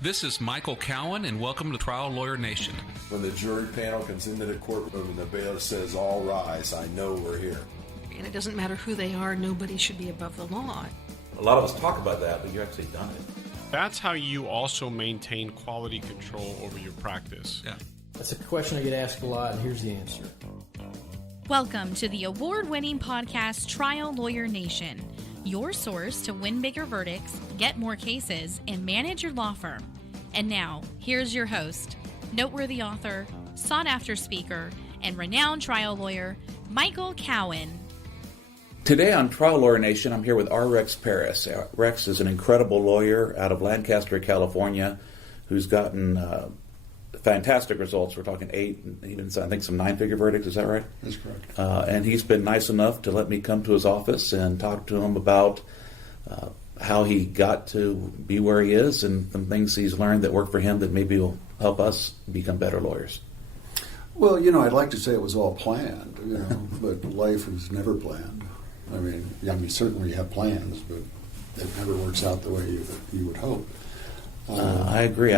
This is Michael Cowen, and welcome to Trial Lawyer Nation. When the jury panel comes into the courtroom and the bailiff says, "All rise," I know we're here. And it doesn't matter who they are, nobody should be above the law. A lot of us talk about that, but you've actually done it. That's how you also maintain quality control over your practice. Yeah. That's a question I get asked a lot, and here's the answer. Welcome to the award-winning podcast Trial Lawyer Nation, your source to win bigger verdicts, get more cases, and manage your law firm. And now, here's your host, noteworthy author, sought-after speaker, and renowned trial lawyer, Michael Cowen. Today on Trial Lawyer Nation, I'm here with Rex Parris. Rex is an incredible lawyer out of Lancaster, California, who's gotten fantastic results. We're talking 8, even I think some 9-figure verdicts. Is that right? That's correct. And he's been nice enough to let me come to his office and talk to him about how he got to be where he is and some things he's learned that work for him that maybe will help us become better lawyers. Well, I'd like to say it was all planned, but life is never planned. I mean, certainly you have plans, but it never works out the way you would hope. I agree.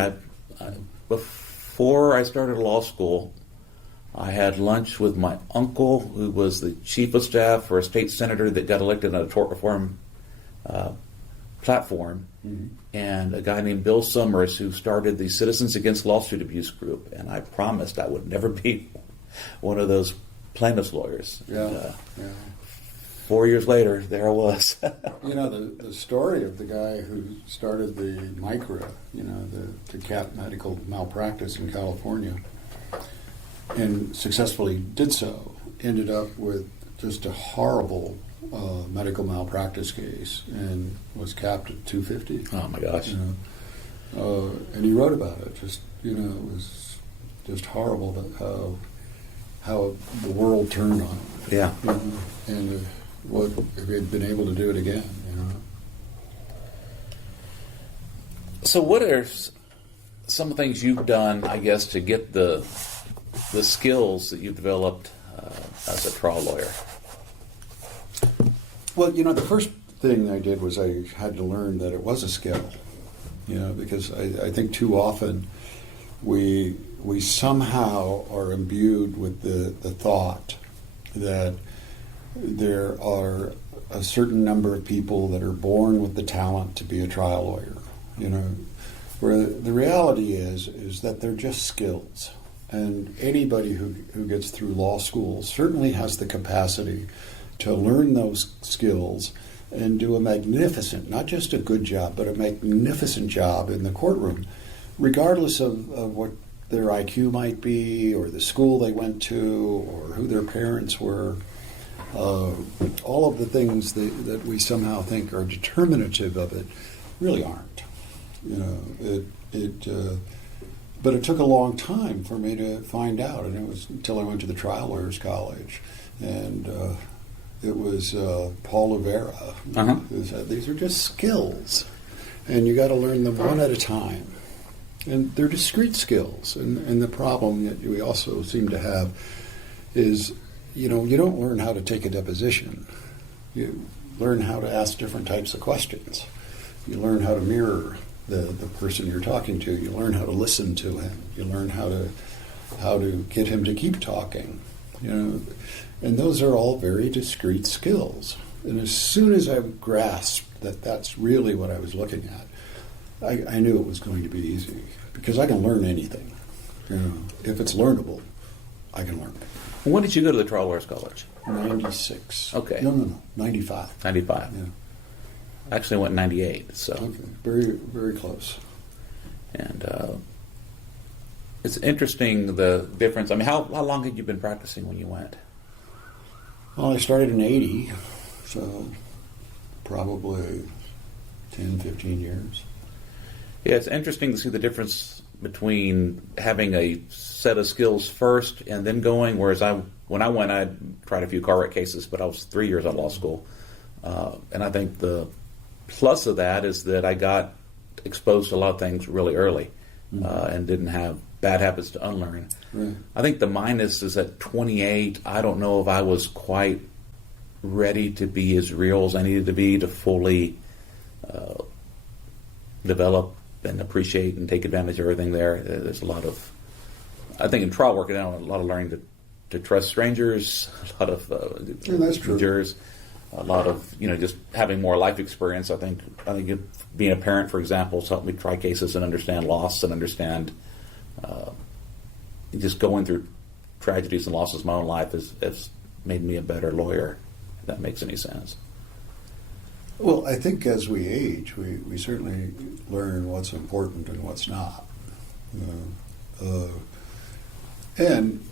Before I started law school, I had lunch with my uncle, who was the chief of staff for a state senator that got elected on a tort reform platform, and a guy named Bill Summers, who started the Citizens Against Lawsuit Abuse group. And I promised I would never be one of those plaintiffs' lawyers. Yeah. 4 years later, there I was. The story of the guy who started the MICRA, the cat medical malpractice in California, and successfully did so, ended up with just a horrible medical malpractice case and was capped at $250. Oh my gosh! And he wrote about it. It was just horrible that how the world turned on him. Yeah. And what if he had been able to do it again? So, what are some things you've done, I guess, to get the skills that you've developed as a trial lawyer? Well, the first thing I did was I had to learn that it was a skill, because I think too often we somehow are imbued with the thought that there are a certain number of people that are born with the talent to be a trial lawyer, where the reality is that they're just skills. And anybody who gets through law school certainly has the capacity to learn those skills and do a magnificent, not just a good job, but a magnificent job in the courtroom, regardless of what their IQ might be or the school they went to or who their parents were. All of the things that we somehow think are determinative of it really aren't. But it took a long time for me to find out, and it was until I went to the Trial Lawyers College, and it was Paul Rivera who said, these are just skills, and you got to learn them one at a time. And they're discrete skills, and the problem that we also seem to have is, you don't learn how to take a deposition. You learn how to ask different types of questions. You learn how to mirror the person you're talking to. You learn how to listen to him. You learn how to get him to keep talking. And those are all very discrete skills. And as soon as I grasped that that's really what I was looking at, I knew it was going to be easy, because I can learn anything. If it's learnable, I can learn it. When did you go to the Trial Lawyers College? 96. Okay. No, 95. 95. Yeah. I actually went in 98, so. Okay, very, very close. And it's interesting, the difference. I mean, how long had you been practicing when you went? Well, I started in 80, so probably 10, 15 years. Yeah, it's interesting to see the difference between having a set of skills first and then going, whereas when I went, I tried a few car wreck cases, but I was 3 years out of law school. And I think the plus of that is that I got exposed to a lot of things really early and didn't have bad habits to unlearn. Right. I think the minus is at 28, I don't know if I was quite ready to be as real as I needed to be to fully develop and appreciate and take advantage of everything there. There's a lot of, I think in trial work, a lot of learning to trust strangers, a lot of that's true. jurors, a lot of just having more life experience. I think being a parent, for example, has helped me try cases and understand loss and understand just going through tragedies and losses in my own life has made me a better lawyer. If that makes any sense. Well, I think as we age, we certainly learn what's important and what's not. And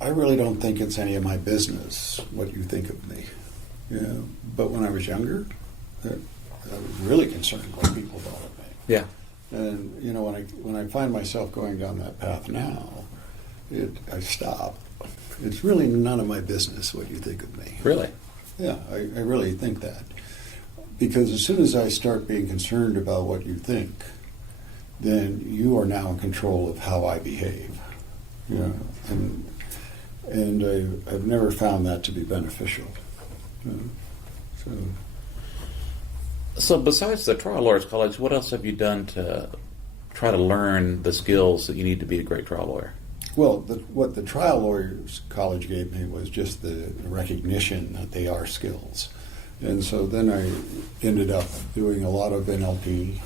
I really don't think it's any of my business what you think of me. But when I was younger, I was really concerned what people thought of me. Yeah. And when I find myself going down that path now, I stop. It's really none of my business what you think of me. Really? Yeah, I really think that. Because as soon as I start being concerned about what you think, then you are now in control of how I behave. And I've never found that to be beneficial. So besides the Trial Lawyers College, what else have you done to try to learn the skills that you need to be a great trial lawyer? Well, what the Trial Lawyers College gave me was just the recognition that they are skills. And so then I ended up doing a lot of NLP,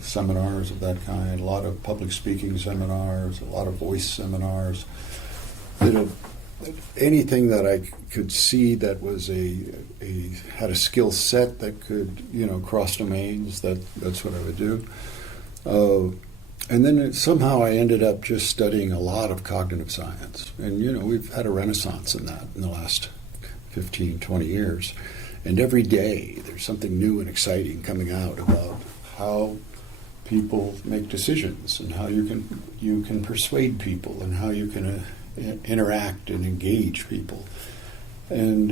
seminars of that kind, a lot of public speaking seminars, a lot of voice seminars. Anything that I could see that was had a skill set that could cross domains, that's what I would do. And then somehow I ended up just studying a lot of cognitive science. And, we've had a renaissance in that in the last 15, 20 years. And every day there's something new and exciting coming out about how people make decisions and how you can persuade people and how you can interact and engage people. And,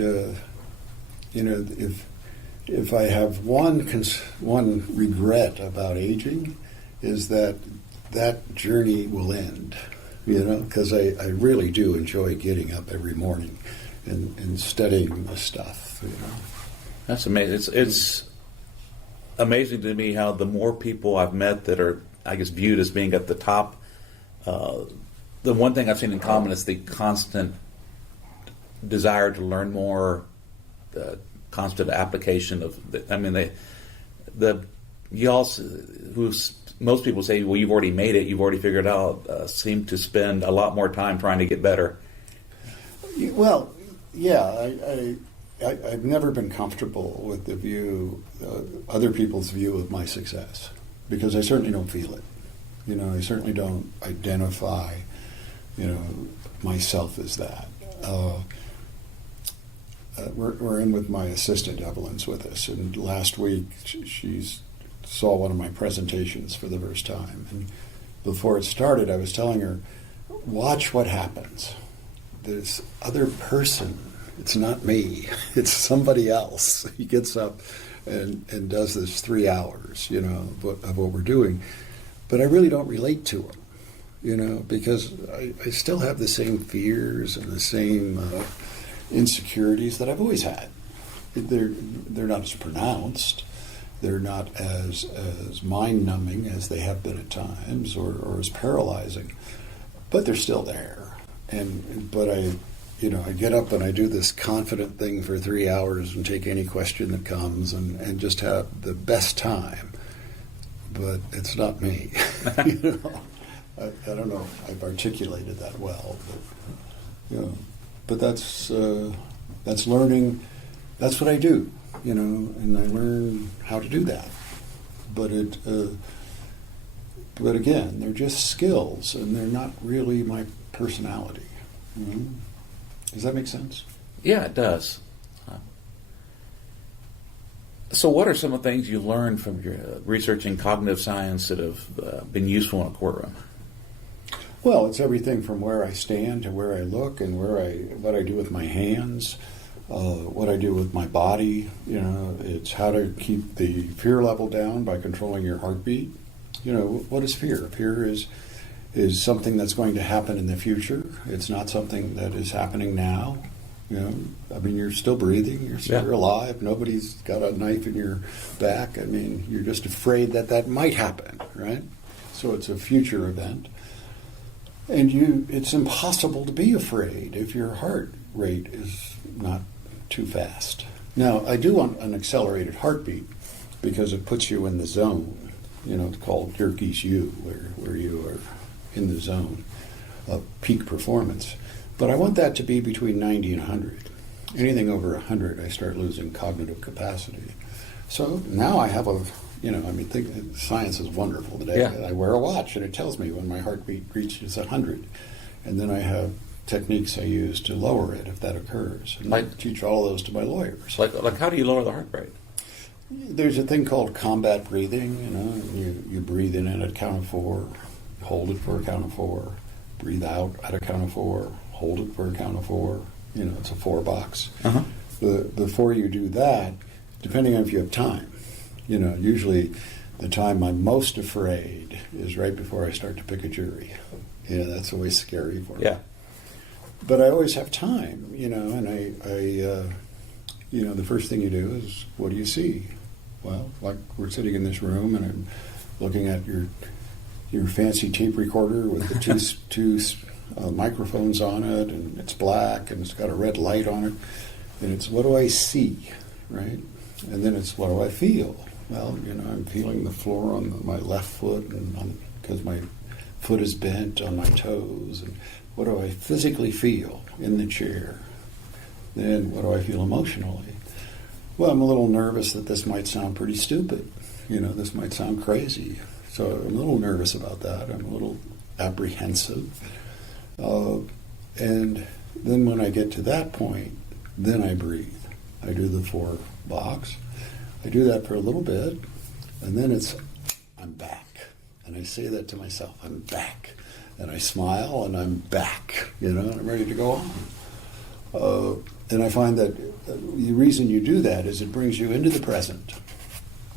if I have one regret about aging is that journey will end, because I really do enjoy getting up every morning and studying the stuff. That's amazing. It's amazing to me how the more people I've met that are, I guess, viewed as being at the top, the one thing I've seen in common is the constant desire to learn more, the constant application of. Most people say, well, you've already made it, you've already figured it out, seem to spend a lot more time trying to get better. Well, yeah, I've never been comfortable with the view, other people's view of my success, because I certainly don't feel it. I certainly don't identify, myself as that. We're in with my assistant, Evelyn's with us, and last week she's saw one of my presentations for the first time. And before it started, I was telling her, watch what happens. This other person, it's not me, it's somebody else. He gets up and does this 3 hours, of what we're doing. But I really don't relate to him, because I still have the same fears and the same insecurities that I've always had. They're not as pronounced. They're not as mind-numbing as they have been at times, or as paralyzing, but they're still there. But I get up and I do this confident thing for 3 hours and take any question that comes and just have the best time. But it's not me. I don't know if I've articulated that well, but that's learning. That's what I do. And I learn how to do that. But but again, they're just skills, and they're not really my personality. Does that make sense? Yeah, it does. So what are some of the things you learned from your researching cognitive science that have been useful in a courtroom? Well, it's everything from where I stand to where I look, and what I do with my hands. What I do with my body, it's how to keep the fear level down by controlling your heartbeat. What is fear? Fear is something that's going to happen in the future. It's not something that is happening now. You know, I mean, you're still breathing. You're still alive. Nobody's got a knife in your back. I mean, you're just afraid that might happen, right? So it's a future event. And it's impossible to be afraid if your heart rate is not too fast. Now, I do want an accelerated heartbeat because it puts you in the zone. You know, it's called Yerkes U, where you are in the zone of peak performance. But I want that to be between 90 and 100. Anything over 100, I start losing cognitive capacity. So now I have science is wonderful today. Yeah. I wear a watch and it tells me when my heartbeat reaches 100. And then I have techniques I use to lower it if that occurs. And I teach all those to my lawyers. Like how do you lower the heart rate? There's a thing called combat breathing. You know, you breathe in at a count of 4, hold it for a count of 4, breathe out at a count of 4, hold it for a count of 4. You know, it's a 4 box. Uh-huh. Before you do that, depending on if you have time, you know, usually the time I'm most afraid is right before I start to pick a jury. You know, that's always scary for me. Yeah. But I always have time, you know, and you know, the first thing you do is, what do you see? Well, like we're sitting in this room and I'm looking at your fancy tape recorder with the two microphones on it, and it's black and it's got a red light on it, and it's what do I see, right? And then it's what do I feel? Well, you know, I'm feeling the floor on my left foot, and because my foot is bent on my toes, and what do I physically feel in the chair? Then what do I feel emotionally? Well, I'm a little nervous that this might sound pretty stupid. You know, this might sound crazy. So I'm a little nervous about that. I'm a little apprehensive. And then when I get to that point, then I breathe. I do the 4 box. I do that for a little bit, and then I'm back. And I say that to myself, I'm back. And I smile, and I'm back, you know, and I'm ready to go on. And I find that the reason you do that is it brings you into the present.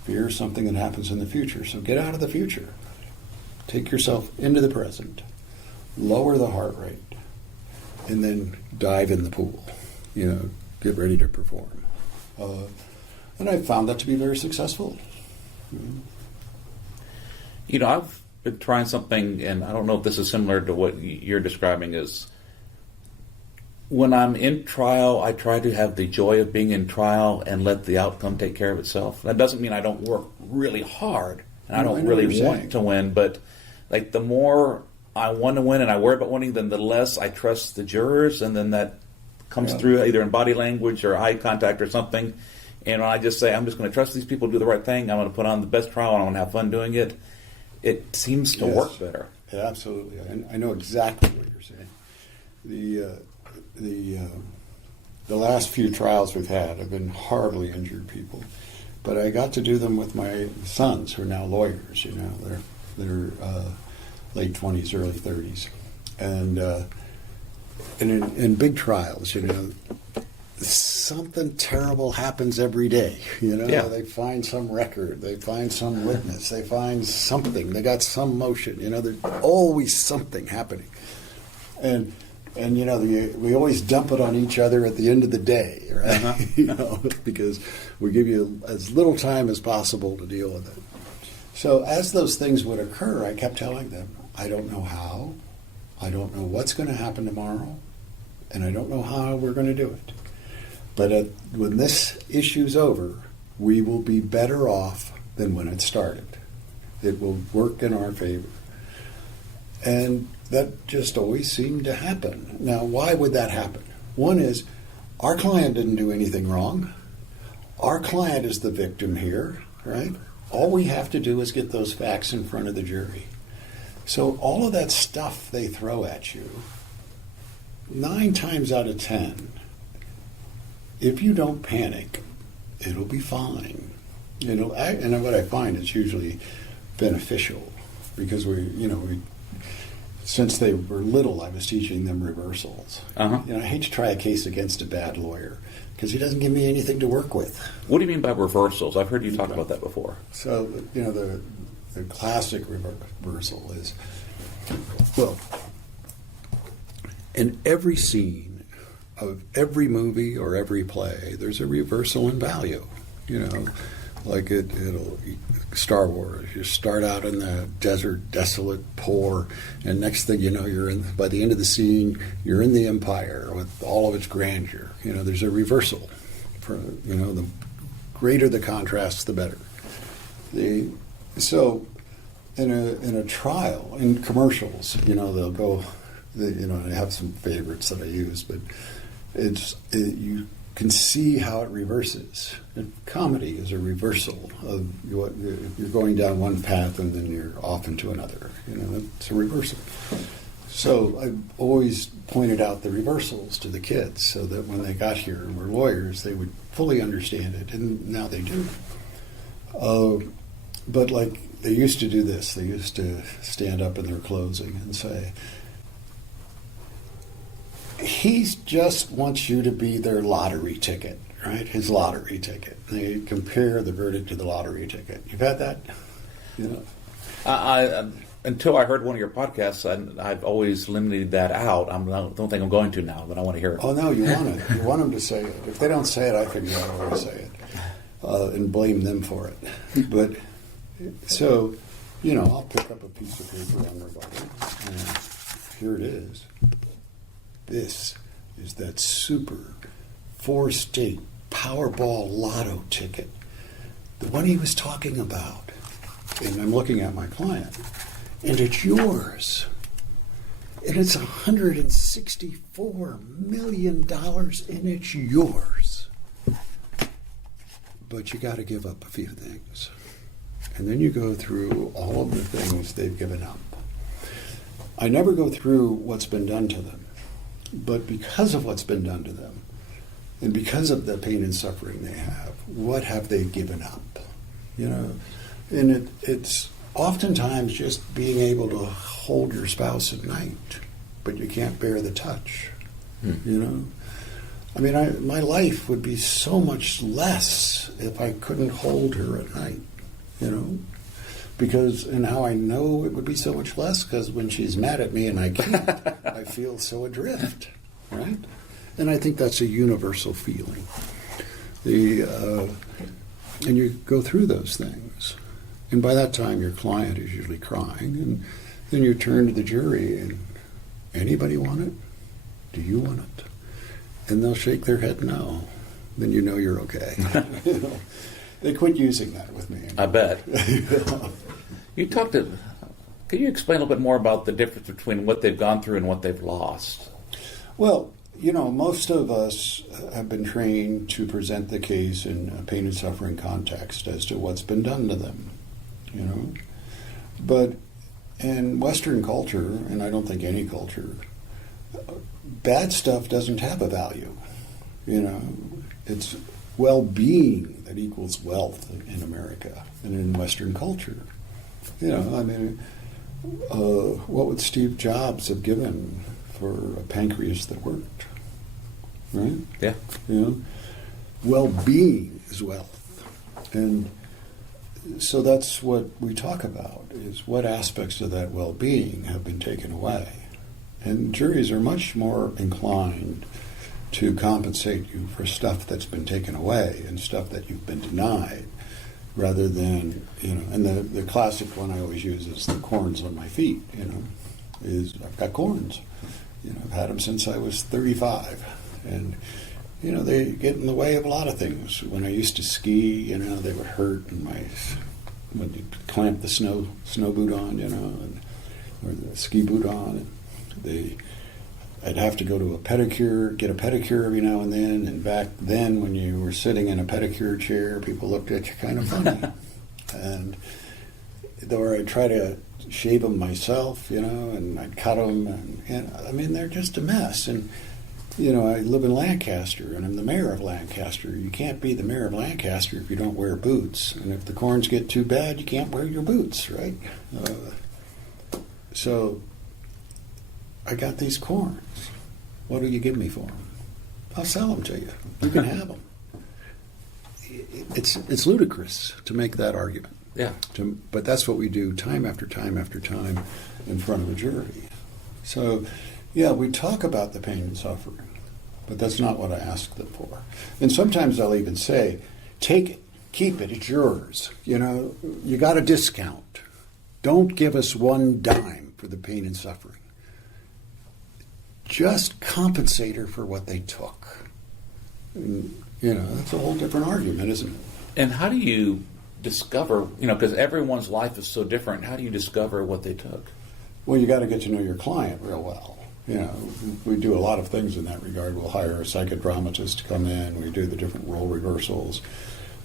Fear is something that happens in the future, so get out of the future. Take yourself into the present. Lower the heart rate, and then dive in the pool. You know, get ready to perform. And I found that to be very successful. You know, I've been trying something, and I don't know if this is similar to what you're describing, is when I'm in trial, I try to have the joy of being in trial and let the outcome take care of itself. That doesn't mean I don't work really hard, and I don't really want to win, but like the more I want to win and I worry about winning, then the less I trust the jurors, and then that comes through either in body language or eye contact or something. And when I just say, I'm just going to trust these people to do the right thing, I'm going to put on the best trial, and I'm going to have fun doing it, it seems to work better. Yeah, absolutely. I know exactly what you're saying. The last few trials we've had have been horribly injured people, but I got to do them with my sons, who are now lawyers. You know, they're late 20s, early 30s, and in big trials, you know, something terrible happens every day. You know, they find some record, they find some witness, they find something, they got some motion. You know, there's always something happening, and you know, we always dump it on each other at the end of the day, right? Uh-huh. You know, because we give you as little time as possible to deal with it. So as those things would occur, I kept telling them, I don't know how, I don't know what's going to happen tomorrow, and I don't know how we're going to do it. But when this issue's over, we will be better off than when it started. It will work in our favor. And that just always seemed to happen. Now, why would that happen? One is, our client didn't do anything wrong. Our client is the victim here, right? All we have to do is get those facts in front of the jury. So all of that stuff they throw at you, 9 times out of 10, if you don't panic, it'll be fine. And what I find is usually beneficial, because since they were little, I was teaching them reversals. Uh-huh. You know, I hate to try a case against a bad lawyer because he doesn't give me anything to work with. What do you mean by reversals? I've heard you talk about that before. So, you know, the classic reversal is, well, in every scene of every movie or every play, there's a reversal in value. Like it'll Star Wars. You start out in the desert, desolate, poor, and next thing you know, by the end of the scene, you're in the Empire with all of its grandeur. There's a reversal. The greater the contrast, the better. So in a trial, in commercials, they'll go. I have some favorites that I use, but you can see how it reverses. And comedy is a reversal of you're going down one path and then you're off into another. It's a reversal. So I've always pointed out the reversals to the kids so that when they got here and were lawyers, they would fully understand it, and now they do. But like they used to do this. They used to stand up in their closing and say, he just wants you to be their lottery ticket, right? His lottery ticket. They compare the verdict to the lottery ticket. You've had that? Until I heard one of your podcasts, I've always limited that out. I don't think I'm going to now, but I want to hear it. Oh, no, you want it. You want them to say it. If they don't say it, I figure out a way to say it and blame them for it. But so, I'll pick up a piece of paper on rebuttal, and here it is. This is that super 4-state Powerball lotto ticket, the one he was talking about. And I'm looking at my client, and it's yours. And it's $164 million, and it's yours. But you got to give up a few things. And then you go through all of the things they've given up. I never go through what's been done to them. But because of what's been done to them, and because of the pain and suffering they have, what have they given up? And it's oftentimes just being able to hold your spouse at night, but you can't bear the touch. I mean, my life would be so much less if I couldn't hold her at night, and how I know it would be so much less, because when she's mad at me and I can't, I feel so adrift, right? And I think that's a universal feeling. And you go through those things. And by that time, your client is usually crying. And then you turn to the jury and, anybody want it? Do you want it? And they'll shake their head no. Then you know you're okay. They quit using that with me. I bet. Could you explain a little bit more about the difference between what they've gone through and what they've lost? Well, most of us have been trained to present the case in a pain and suffering context as to what's been done to them, But in Western culture, and I don't think any culture, bad stuff doesn't have a value. It's well-being that equals wealth in America and in Western culture. What would Steve Jobs have given for a pancreas that worked? Right? Yeah. Well-being is wealth. And so that's what we talk about, is what aspects of that well-being have been taken away. And juries are much more inclined to compensate you for stuff that's been taken away and stuff that you've been denied, rather than, and the classic one I always use is the corns on my feet, is I've got corns. I've had them since I was 35. And, they get in the way of a lot of things. When I used to ski, they would hurt, and when you clamp the snow boot on, or the ski boot on, and I'd have to go to get a pedicure every now and then. And back then, when you were sitting in a pedicure chair, people looked at you kind of funny. And or I'd try to shave them myself, and I'd cut them. And they're just a mess. And, I live in Lancaster, and I'm the mayor of Lancaster. You can't be the mayor of Lancaster if you don't wear boots. And if the corns get too bad, you can't wear your boots, right? So I got these corns. What do you give me for them? I'll sell them to you. You can have them. It's ludicrous to make that argument. Yeah. But that's what we do time after time after time in front of a jury. So, yeah, we talk about the pain and suffering, but that's not what I ask them for. And sometimes I'll even say, take it, keep it, it's yours. You know, you got a discount. Don't give us one dime for the pain and suffering. Just compensate her for what they took. And, you know, that's a whole different argument, isn't it? And how do you discover, you know, because everyone's life is so different, how do you discover what they took? Well, you got to get to know your client real well. You know, we do a lot of things in that regard. We'll hire a psychodramatist to come in. We do the different role reversals,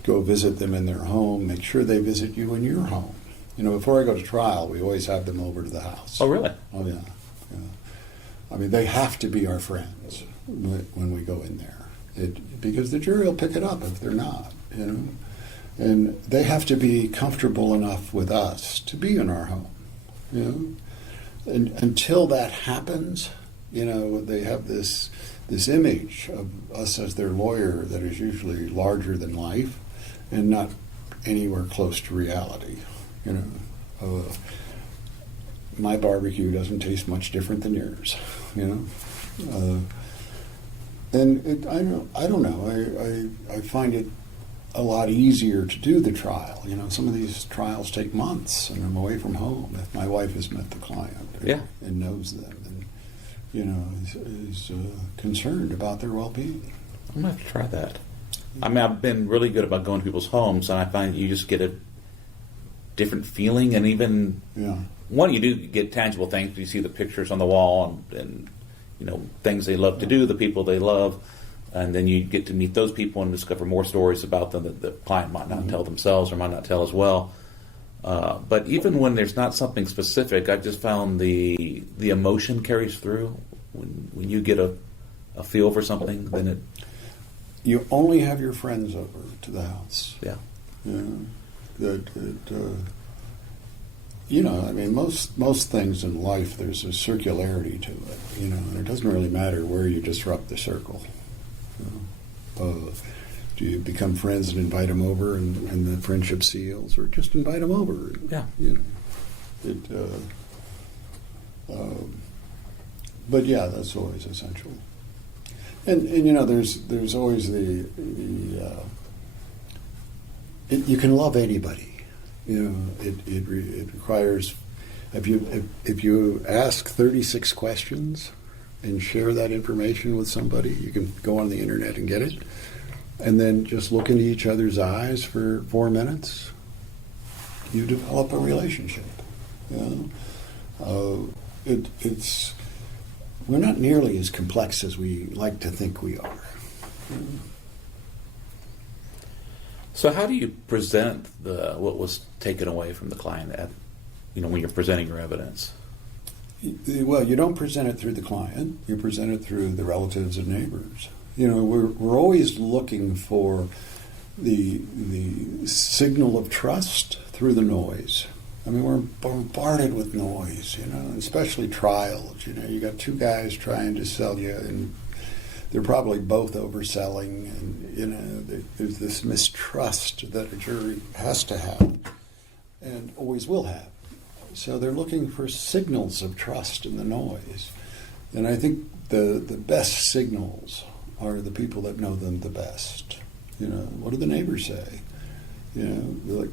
go visit them in their home, make sure they visit you in your home. You know, before I go to trial, we always have them over to the house. Oh, really? Oh, yeah. I mean, they have to be our friends when we go in there. Because the jury will pick it up if they're not, you know. And they have to be comfortable enough with us to be in our home, you know. And until that happens, you know, they have this image of us as their lawyer that is usually larger than life and not anywhere close to reality, you know. My barbecue doesn't taste much different than yours, you know. And I don't know. I find it a lot easier to do the trial. You know, some of these trials take months, and I'm away from home. If my wife has met the client and knows them, and you know, is concerned about their well-being. I'm gonna have to try that. I mean, I've been really good about going to people's homes, and I find you just get a different feeling, and even one, you do get tangible things. You see the pictures on the wall, and you know, things they love to do, the people they love. And then you get to meet those people and discover more stories about them that the client might not tell themselves or might not tell as well. But even when there's not something specific, I just found the emotion carries through. When you get a feel for something, then it... You only have your friends over to the house. Yeah. You know, I mean, most things in life, there's a circularity to it, you know, and it doesn't really matter where you disrupt the circle. Do you become friends and invite them over and the friendship seals, or just invite them over? Yeah. You know, but yeah, that's always essential. And you know, there's always you can love anybody. You know, it requires, if you ask 36 questions and share that information with somebody, you can go on the internet and get it, and then just look into each other's eyes for 4 minutes, you develop a relationship. You know? It's we're not nearly as complex as we like to think we are. You know? So how do you present what was taken away from the client when you're presenting your evidence? Well, you don't present it through the client. You present it through the relatives and neighbors. You know, we're always looking for the signal of trust through the noise. I mean, we're bombarded with noise, you know, especially trials. You know, you got two guys trying to sell you, and they're probably both overselling, and you know, there's this mistrust that a jury has to have and always will have. So they're looking for signals of trust in the noise. And I think the best signals are the people that know them the best. You know, what do the neighbors say? You know, like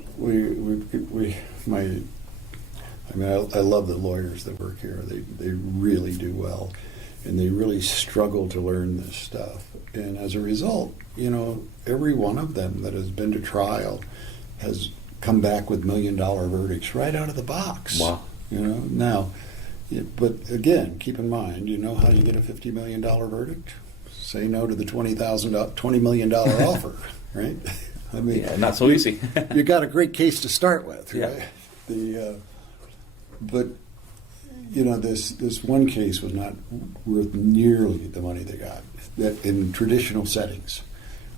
I love the lawyers that work here. They really do well, and they really struggle to learn this stuff. And as a result, you know, every one of them that has been to trial has come back with $1 million verdicts right out of the box. Wow. You know, now, but again, keep in mind, you know how you get a $50 million verdict? Say no to the $20 million offer, right? I mean, not so easy. You got a great case to start with, right? Yeah. But you know, this one case was not worth nearly the money they got that in traditional settings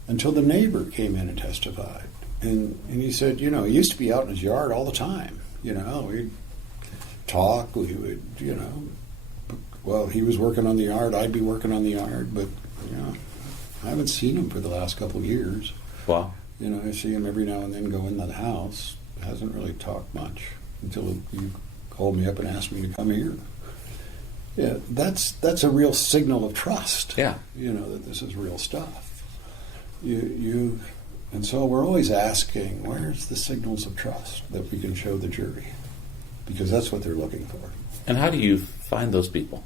until the neighbor came in and testified. And he said, you know, he used to be out in his yard all the time. You know, we'd talk, we would, you know, well, he was working on the yard, I'd be working on the yard, but, you know, I haven't seen him for the last couple of years. Wow. You know, I see him every now and then go in the house. Hasn't really talked much until you called me up and asked me to come here. Yeah, that's a real signal of trust. Yeah. You know, that this is real stuff. And so we're always asking, where's the signals of trust that we can show the jury? Because that's what they're looking for. And how do you find those people?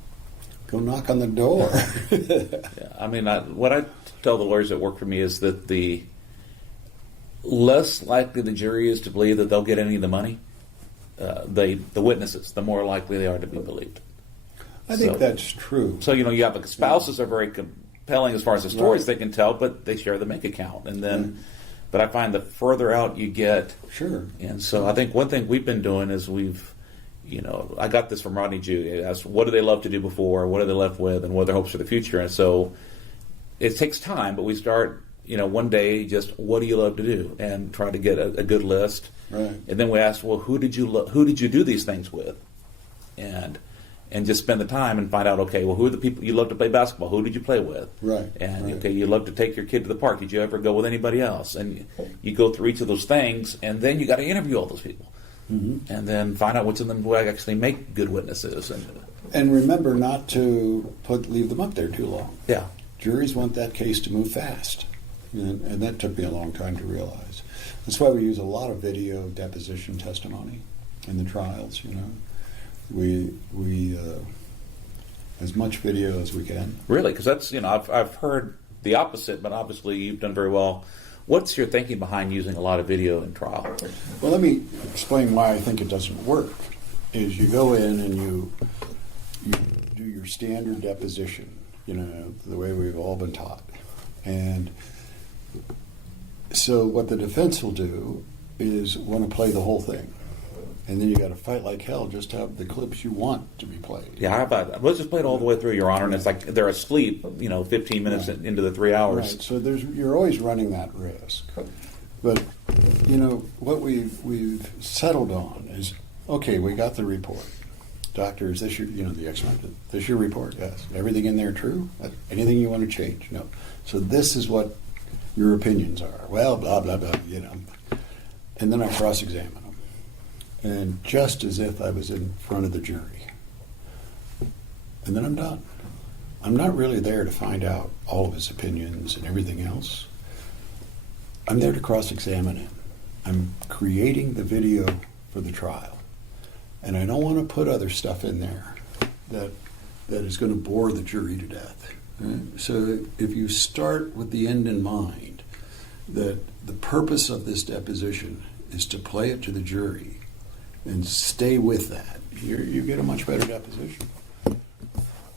Go knock on the door. Yeah, I mean, what I tell the lawyers that work for me is that the less likely the jury is to believe that they'll get any of the money, the witnesses, the more likely they are to be believed. I think So- that's true. So, you have spouses are very compelling as far as the stories Right. they can tell, but they share the bank account. And then, but I find the further out you get, Sure. and so I think one thing we've been doing is I got this from Rodney Jew. He asked, what do they love to do before? What are they left with? And what are their hopes for the future? And so it takes time, but we start, one day, just what do you love to do? And try to get a good list. Right. And then we ask, well, who did you do these things with? And just spend the time and find out, okay, well, who are the people you love to play basketball? Who did you play with? Right. And, right. okay, you love to take your kid to the park. Did you ever go with anybody else? And you go through each of those things, and then you got to interview all those people. Mm-hmm. And then find out what's in them who actually make good witnesses. And remember not to leave them up there too long. Yeah. Juries want that case to move fast. And that took me a long time to realize. That's why we use a lot of video deposition testimony in the trials, We as much video as we can. Really? Because that's, I've heard the opposite, but obviously you've done very well. What's your thinking behind using a lot of video in trial? Well, let me explain why I think it doesn't work. Is you go in and you do your standard deposition, the way we've all been taught. And so what the defense will do is want to play the whole thing. And then you got to fight like hell just to have the clips you want to be played. Yeah, let's just play it all the way through, Your Honor, and it's like they're asleep, 15 minutes Right. into the 3 hours. Right. So you're always running that risk. But what we've settled on is, okay, we got the report. Doctor, is this your the expert? This your report? Yes. Everything in there true? Anything you want to change? No. So this is what your opinions are. Well, blah blah blah. And then I cross-examine them. And just as if I was in front of the jury. And then I'm done. I'm not really there to find out all of his opinions and everything else. I'm there to cross-examine him. I'm creating the video for the trial. And I don't want to put other stuff in there that is going to bore the jury to death. Right? So if you start with the end in mind, that the purpose of this deposition is to play it to the jury, and stay with that, you get a much better deposition.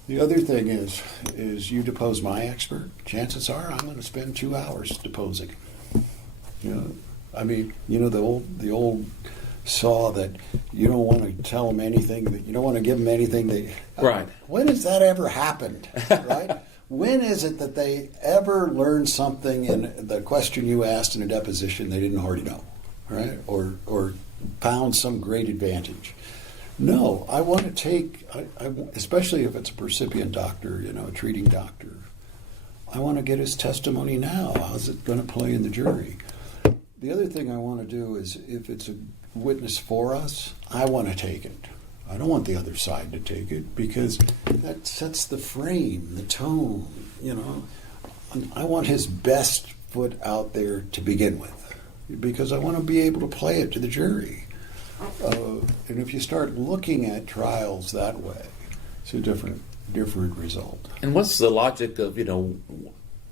The other thing is you depose my expert, chances are I'm going to spend 2 hours deposing him. The old saw that you don't want to tell them anything, that you don't want to give them anything. Right. When has that ever happened? Right? When is it that they ever learned something in the question you asked in a deposition they didn't already know, right? Or found some great advantage? No, I want to take, especially if it's a percipient doctor, a treating doctor, I want to get his testimony now. How's it going to play in the jury? The other thing I want to do is, if it's a witness for us, I want to take it. I don't want the other side to take it, because that sets the frame, the tone, I want his best foot out there to begin with, because I want to be able to play it to the jury. And if you start looking at trials that way, it's a different result. And what's the logic of,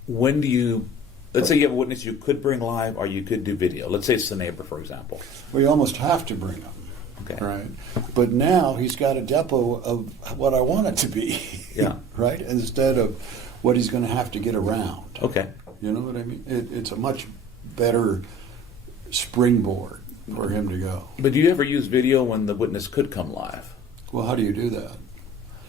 when do you, let's say you have a witness you could bring live or you could do video. Let's say it's the neighbor, for example. We almost have to bring them. Okay. Right. But now he's got a depot of what I want it to be. Yeah. Right? Instead of what he's going to have to get around. Okay. You know what I mean? It's a much better springboard for him to go. But do you ever use video when the witness could come live? Well, how do you do that?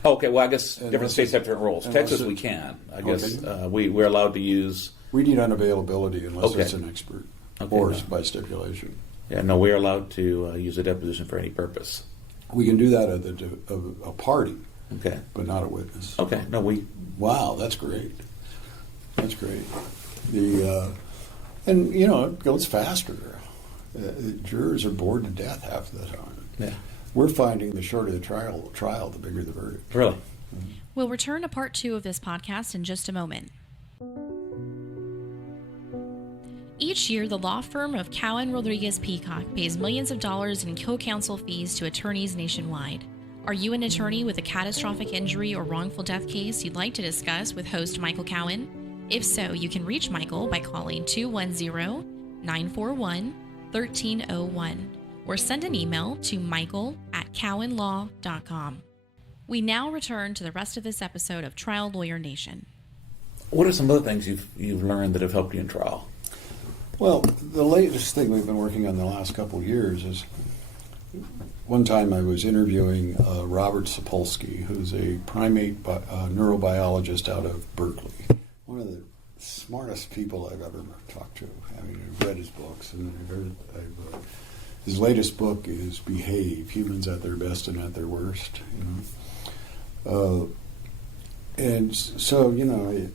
Okay, well, I guess different Unless states have different rules. unless Texas, it- we can. I Okay. guess we're allowed to use. We need unavailability unless Okay. it's an expert, Okay, or no. by stipulation. Yeah, no, we're allowed to use a deposition for any purpose. We can do that at a party, Okay. but not a witness. Okay. No, we. Wow, that's great. That's great. And it goes faster. Jurors are bored to death half the time. Yeah. We're finding the shorter the trial, the bigger the verdict. Really. We'll return to part 2 of this podcast in just a moment. Each year, the law firm of Cowan Rodriguez Peacock pays millions of dollars in co-counsel fees to attorneys nationwide. Are you an attorney with a catastrophic injury or wrongful death case you'd like to discuss with host Michael Cowan? If so, you can reach Michael by calling 210-941-1301 or send an email to michael@cowanlaw.com. We now return to the rest of this episode of Trial Lawyer Nation. What are some other things you've learned that have helped you in trial? Well, the latest thing we've been working on the last couple of years is, one time I was interviewing Robert Sapolsky, who's a primate neurobiologist out of Berkeley. One of the smartest people I've ever talked to. I mean, I've read his books, and his latest book is Behave, Humans at Their Best and at Their Worst. And so,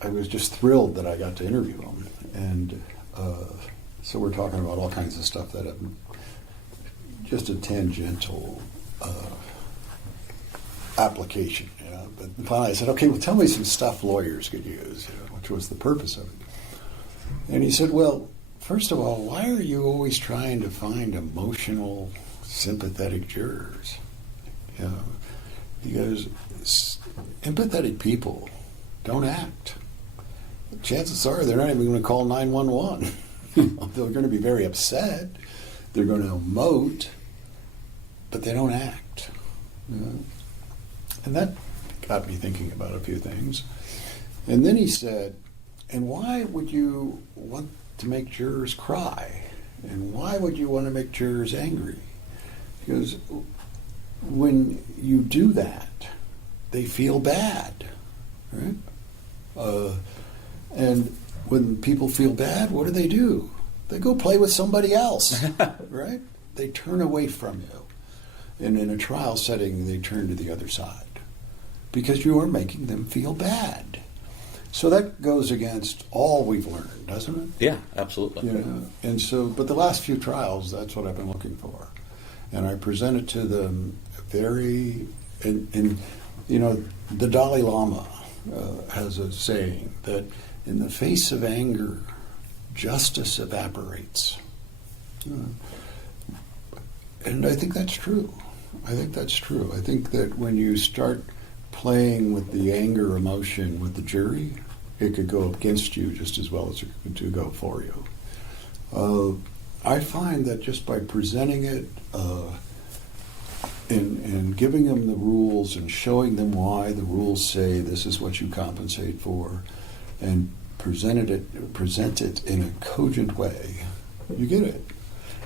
I was just thrilled that I got to interview him. And so we're talking about all kinds of stuff that have just a tangential application. But finally I said, okay, well, tell me some stuff lawyers could use, which was the purpose of it. And he said, well, first of all, why are you always trying to find emotional, sympathetic jurors? He goes, empathetic people don't act. Chances are they're not even going to call 911. They're going to be very upset. They're going to emote, but they don't act. And that got me thinking about a few things. And then he said, and why would you want to make jurors cry? And why would you want to make jurors angry? Because when you do that, they feel bad, right? And when people feel bad, what do? They go play with somebody else, right? They turn away from you. And in a trial setting, they turn to the other side because you are making them feel bad. So that goes against all we've learned, doesn't it? Yeah, absolutely. And so, but the last few trials, that's what I've been looking for. And I present it to them the Dalai Lama has a saying that in the face of anger, justice evaporates. And I think that's true. I think that when you start playing with the anger emotion with the jury, it could go against you just as well as it could go for you. I find that just by presenting it and giving them the rules and showing them why the rules say this is what you compensate for, and present it in a cogent way, you get it.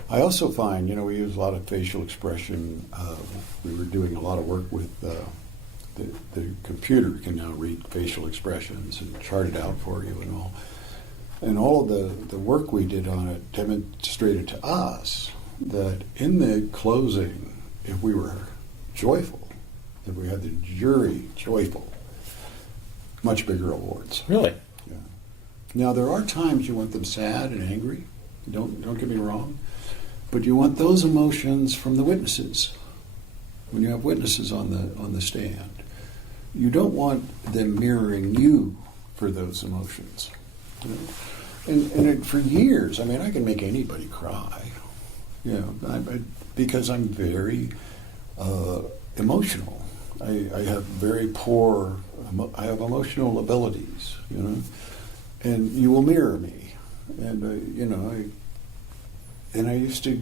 I also find, we use a lot of facial expression. We were doing a lot of work with the computer can now read facial expressions and chart it out for you and all. And all of the work we did on it demonstrated to us that in the closing, if we were joyful, if we had the jury joyful, much bigger awards. Really? Yeah. Now, there are times you want them sad and angry. Don't get me wrong. But you want those emotions from the witnesses. When you have witnesses on the stand, you don't want them mirroring you for those emotions. And for years, I can make anybody cry, because I'm very emotional. I have very poor. I have emotional abilities, and you will mirror me, and I used to,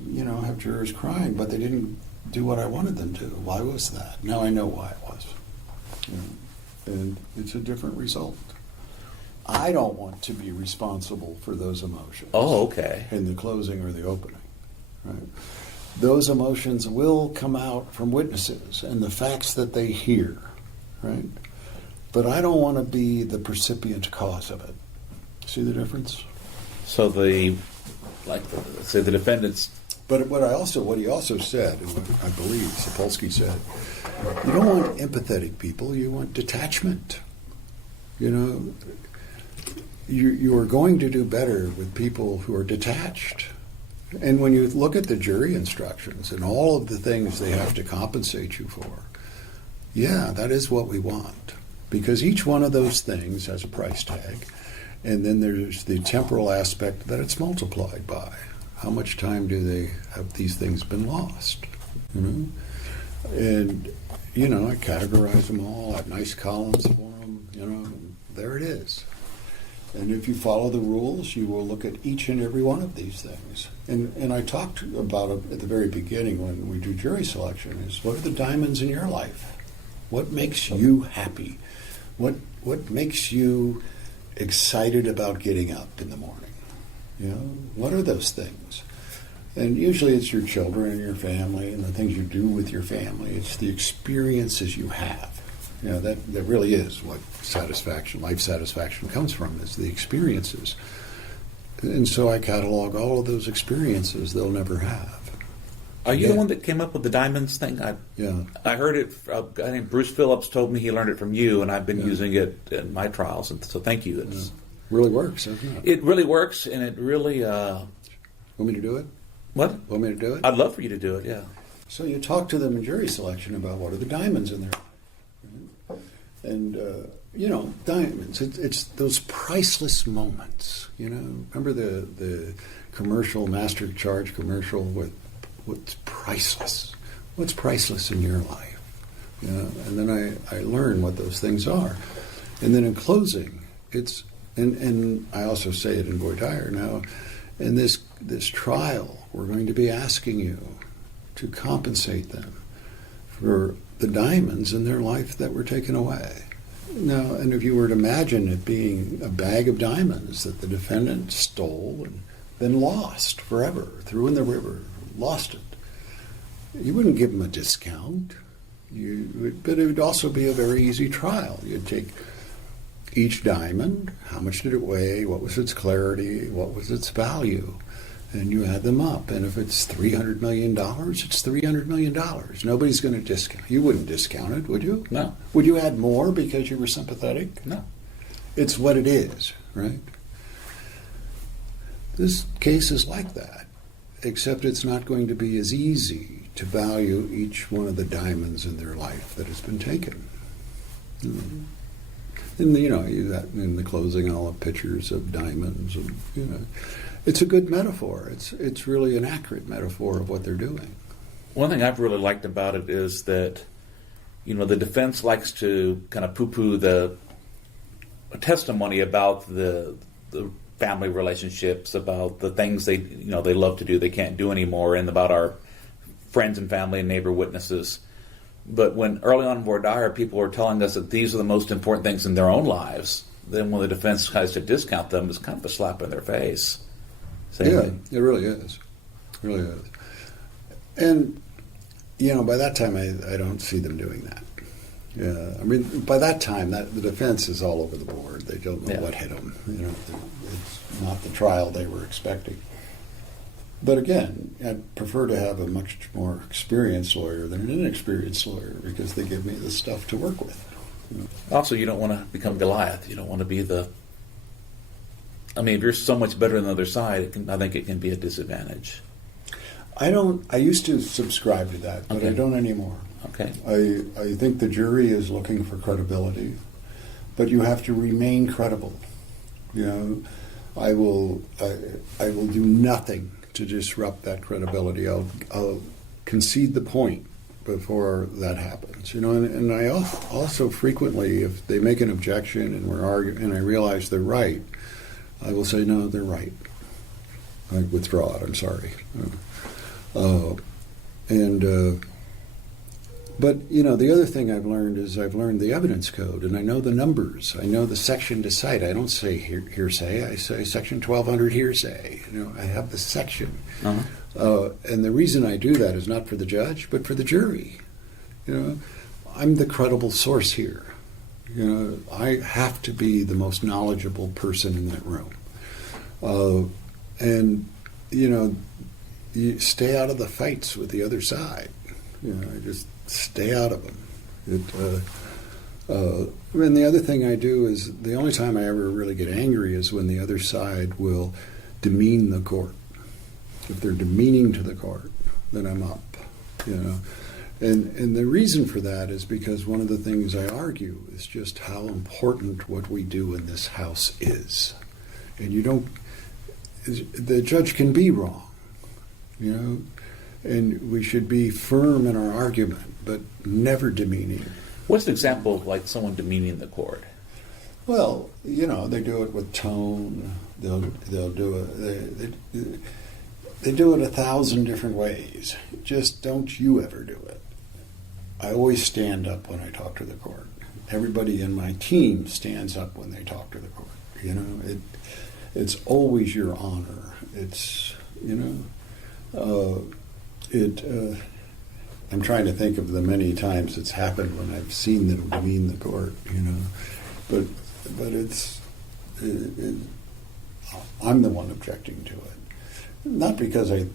have jurors crying, but they didn't do what I wanted them to. Why was that? Now I know why it was, and it's a different result. I don't want to be responsible for those emotions. Oh, okay. In the closing or the opening, right? Those emotions will come out from witnesses and the facts that they hear, right? But I don't want to be the precipient cause of it. See the difference? So the defendants. But what he also said, and what I believe Sapolsky said, you don't want empathetic people, you want detachment. You are going to do better with people who are detached. And when you look at the jury instructions and all of the things they have to compensate you for, Yeah, that is what we want. Because each one of those things has a price tag. And then there's the temporal aspect that it's multiplied by. How much time do they have these things been lost? You know? And, you know, I categorize them all. I have nice columns for them. You know, and there it is. And if you follow the rules, you will look at each and every one of these things. And I talked about it at the very beginning when we do jury selection, is what are the diamonds in your life? What makes you happy? What makes you excited about getting up in the morning? You know, what are those things? And usually it's your children and your family and the things you do with your family. It's the experiences you have. You know, that really is what satisfaction, life satisfaction comes from, is the experiences. And so I catalog all of those experiences they'll never have. Are you the one that came up with the diamonds thing? Yeah. I heard it. A guy named Bruce Phillips told me he learned it from you, and I've been using it in my trials. And so thank you. It's, really works, doesn't it? It really works, and it really. Want me to do it? What? Want me to do it? I'd love for you to do it. Yeah. So you talk to them in jury selection about what are the diamonds in there, and you know, diamonds. It's those priceless moments. You know, remember the commercial Master Charge commercial with what's priceless? What's priceless in your life? You know, and then I learn what those things are, and then in closing, it's and I also say it in voir dire now. In this trial, we're going to be asking you to compensate them for the diamonds in their life that were taken away. Now, and if you were to imagine it being a bag of diamonds that the defendant stole and then lost forever, threw in the river, lost it, you wouldn't give them a discount. But it would also be a very easy trial. You'd take each diamond, how much did it weigh, what was its clarity, what was its value, and you add them up. And if it's $300 million, it's $300 million. Nobody's going to discount. You wouldn't discount it, would you? No. Would you add more because you were sympathetic? No. It's what it is, right? This case is like that, except it's not going to be as easy to value each one of the diamonds in their life that has been taken. Mm-hmm. And you know, in the closing, I'll have pictures of diamonds, and you know, it's a good metaphor. It's really an accurate metaphor of what they're doing. One thing I've really liked about it is that, you know, the defense likes to kind of poo-poo the testimony about the family relationships, about the things they love to do they can't do anymore, and about our friends and family and neighbor witnesses. But when early on in voir dire, people were telling us that these are the most important things in their own lives, then when the defense tries to discount them, it's kind of a slap in their face. Yeah, it really is. It really is. And, you know, by that time, I don't see them doing that. Yeah, I mean, by that time, the defense is all over the board. They don't know what hit them. You know, it's not the trial they were expecting. But again, I'd prefer to have a much more experienced lawyer than an inexperienced lawyer, because they give me the stuff to work with. You know? Also, you don't want to become Goliath. You don't want to be the... I mean, if you're so much better than the other side, I think it can be a disadvantage. I used to subscribe to that, but Okay. I don't anymore. Okay. I think the jury is looking for credibility, but you have to remain credible. You know, I will do nothing to disrupt that credibility. I'll concede the point before that happens. You know, and I also frequently, if they make an objection and we're arguing, and I realize they're right, I will say, no, they're right. I withdraw it. I'm sorry. But, you know, the other thing I've learned is I've learned the evidence code, and I know the numbers. I know the section to cite. I don't say hearsay. I say section 1200 hearsay. You know, I have the section. Uh-huh. And the reason I do that is not for the judge, but for the jury. You know, I'm the credible source here. You know, I have to be the most knowledgeable person in that room. And, you know, you stay out of the fights with the other side. You know, just stay out of them. And the other thing I do is, the only time I ever really get angry is when the other side will demean the court. If they're demeaning to the court, then I'm up. You know, And the reason for that is because one of the things I argue is just how important what we do in this house is. And the judge can be wrong, and we should be firm in our argument, but never demeaning. What's an example of like someone demeaning the court? Well, they do it with tone. They'll do it. They do it 1,000 different ways. Just don't you ever do it. I always stand up when I talk to the court. Everybody in my team stands up when they talk to the court. It's always your honor. It's I'm trying to think of the many times it's happened when I've seen them demean the court. But I'm the one objecting to it. Not because I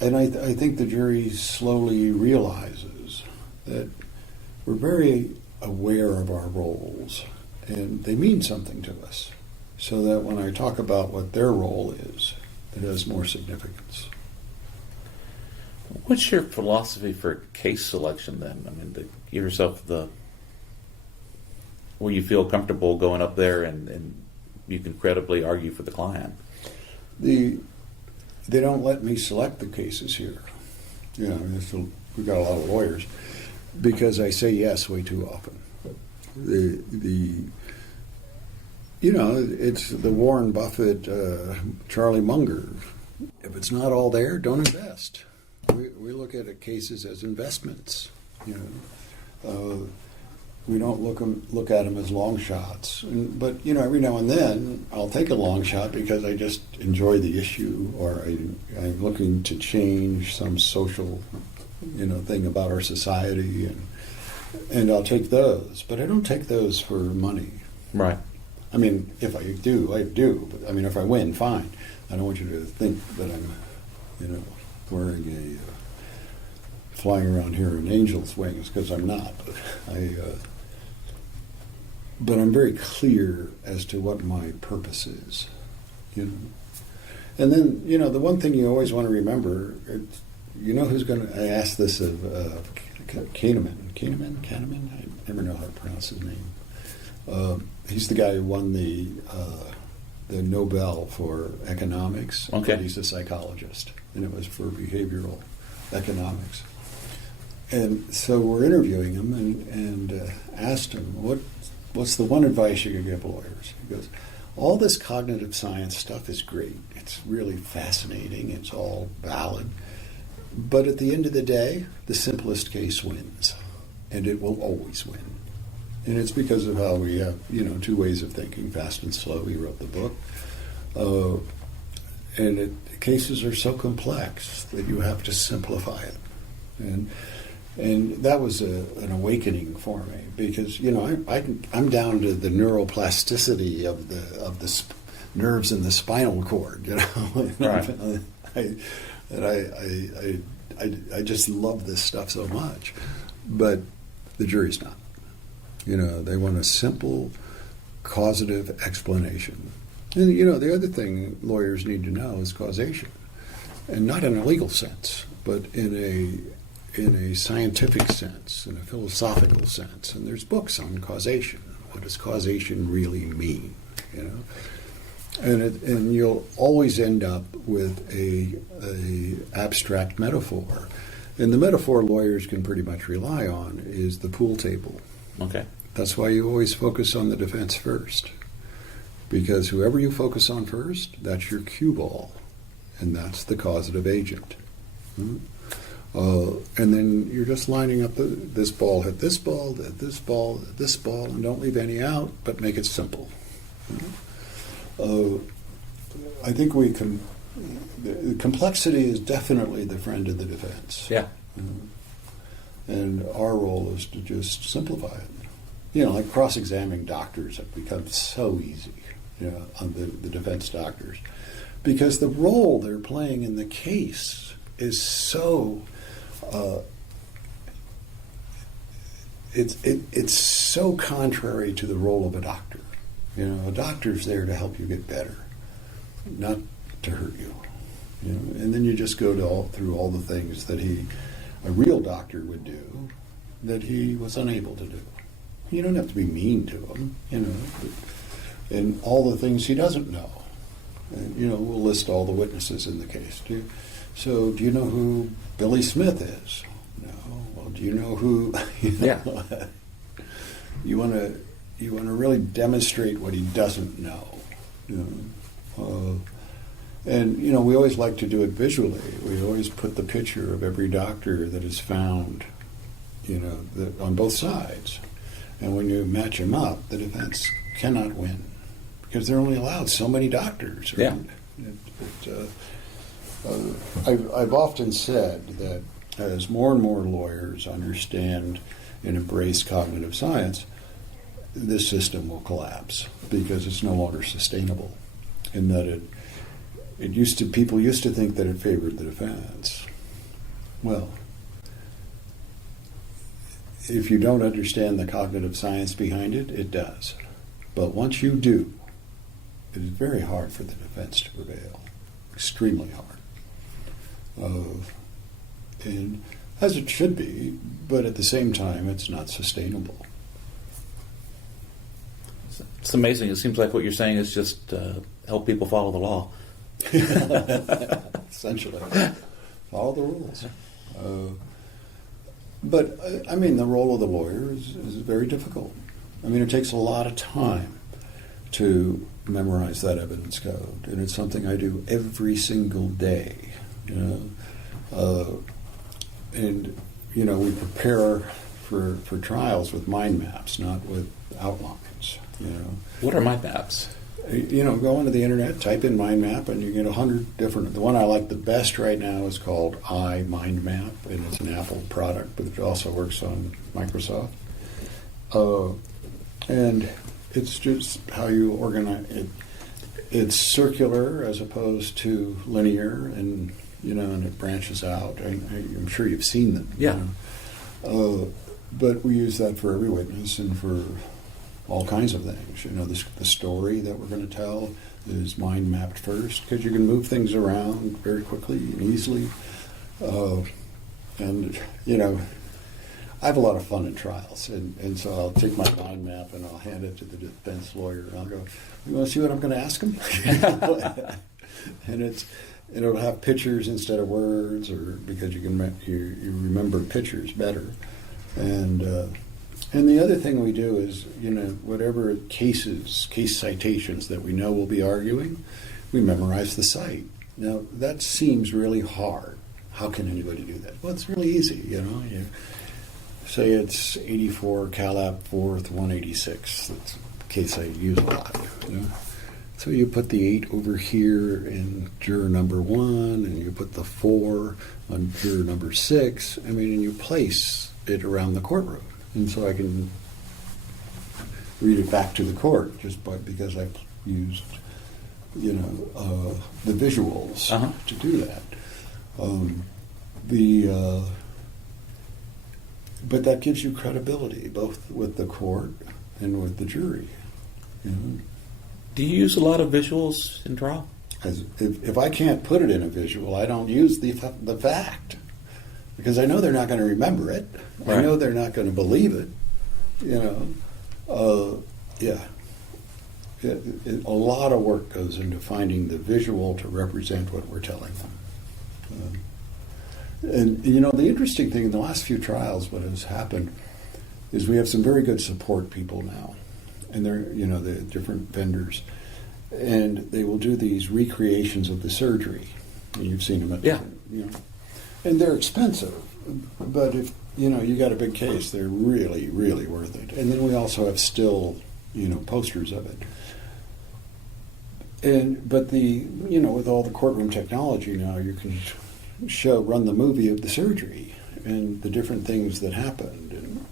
think the jury slowly realizes that we're very aware of our roles, and they mean something to us, so that when I talk about what their role is, it has more significance. What's your philosophy for case selection then? I mean, to give yourself where you feel comfortable going up there and you can credibly argue for the client. They don't let me select the cases here. We've got a lot of lawyers because I say yes way too often. It's the Warren Buffett, Charlie Munger. If it's not all there, don't invest. We look at cases as investments. We don't look at them as long shots. But every now and then I'll take a long shot because I just enjoy the issue, or I'm looking to change some social, thing about our society, and I'll take those. But I don't take those for money. Right. I mean, if I do, I do. But I mean, if I win, fine. I don't want you to think that I'm, wearing flying around here in angel's wings, because I'm not. But I'm very clear as to what my purpose is, And then, the one thing you always want to remember, who's going to, I asked this of Kahneman. I never know how to pronounce his name. He's the guy who won the Nobel for economics. Okay. But he's a psychologist, and it was for behavioral economics. And so we're interviewing him and asked him, what's the one advice you could give lawyers? He goes, all this cognitive science stuff is great. It's really fascinating. It's all valid. But at the end of the day, the simplest case wins, and it will always win. And it's because of how we have, two ways of thinking, fast and slow. He wrote the book. Cases are so complex that you have to simplify it. And that was an awakening for me, because, I'm down to the neuroplasticity of the nerves in the spinal cord, Right. I just love this stuff so much. But the jury's not. They want a simple, causative explanation. And, the other thing lawyers need to know is causation. And not in a legal sense, but in a scientific sense, in a philosophical sense. And there's books on causation. What does causation really mean? And you'll always end up with a abstract metaphor. And the metaphor lawyers can pretty much rely on is the pool table. Okay. That's why you always focus on the defense first. Because whoever you focus on first, that's your cue ball. And that's the causative agent. And then you're just lining up this ball, hit this ball, hit this ball, hit this ball, and don't leave any out, but make it simple. I think the complexity is definitely the friend of the defense. Yeah. And our role is to just simplify it. Like cross-examining doctors have become so easy, on the defense doctors. Because the role they're playing in the case is so... It's so contrary to the role of a doctor. A doctor's there to help you get better, not to hurt you. And then you just go through all the things that he a real doctor would do that he was unable to do. You don't have to be mean to him, and all the things he doesn't know. And, we'll list all the witnesses in the case. Do you know who Billy Smith is? No. Well, do you know who? Yeah. You want to really demonstrate what he doesn't know. And we always like to do it visually. We always put the picture of every doctor that is found, on both sides. And when you match them up, the defense cannot win because they're only allowed so many doctors. Right? Yeah. I've often said that as more and more lawyers understand and embrace cognitive science, this system will collapse because it's no longer sustainable. In that people used to think that it favored the defense. Well, if you don't understand the cognitive science behind it, it does. But once you do, it is very hard for the defense to prevail. Extremely hard. And as it should be, but at the same time, it's not sustainable. It's amazing. It seems like what you're saying is just help people follow the law. Essentially. Follow the rules. But the role of the lawyer is very difficult. It takes a lot of time to memorize that evidence code, and it's something I do every single day. We prepare for trials with mind maps, not with outlines. What are mind maps? Go onto the internet, type in mind map, and you get 100 different. The one I like the best right now is called iMindMap, and it's an Apple product, but it also works on Microsoft. And it's just how you organize it. It's circular as opposed to linear, and it branches out. I'm sure you've seen them. Yeah. But we use that for every witness and for all kinds of things. The story that we're going to tell is mind mapped first because you can move things around very quickly and easily. I have a lot of fun in trials, and so I'll take my mind map and I'll hand it to the defense lawyer, and I'll go, "You want to see what I'm going to ask him?" And it'll have pictures instead of words, or because you remember pictures better, and the other thing we do is, whatever case citations that we know we'll be arguing, we memorize the site. Now, that seems really hard. How can anybody do that? Well, it's really easy, You say it's 84 Calap 4th 186. That's a case I use a lot, So you put the 8 over here in juror number 1, and you put the 4 on juror number 6. And you place it around the courtroom. And so I can read it back to the court because I've used, the visuals to do that. But that gives you credibility, both with the court and with the jury. Do you use a lot of visuals in trial? If I can't put it in a visual, I don't use the fact. Because I know they're not going to remember it. Right. I know they're not going to believe it. A lot of work goes into finding the visual to represent what we're telling them. And the interesting thing in the last few trials, what has happened is we have some very good support people now, and they're the different vendors, and they will do these recreations of the surgery. And you've seen them at and they're expensive, but if you got a big case, they're really, really worth it. And then we also have still posters of it. But with all the courtroom technology now, you can run the movie of the surgery and the different things that happened, and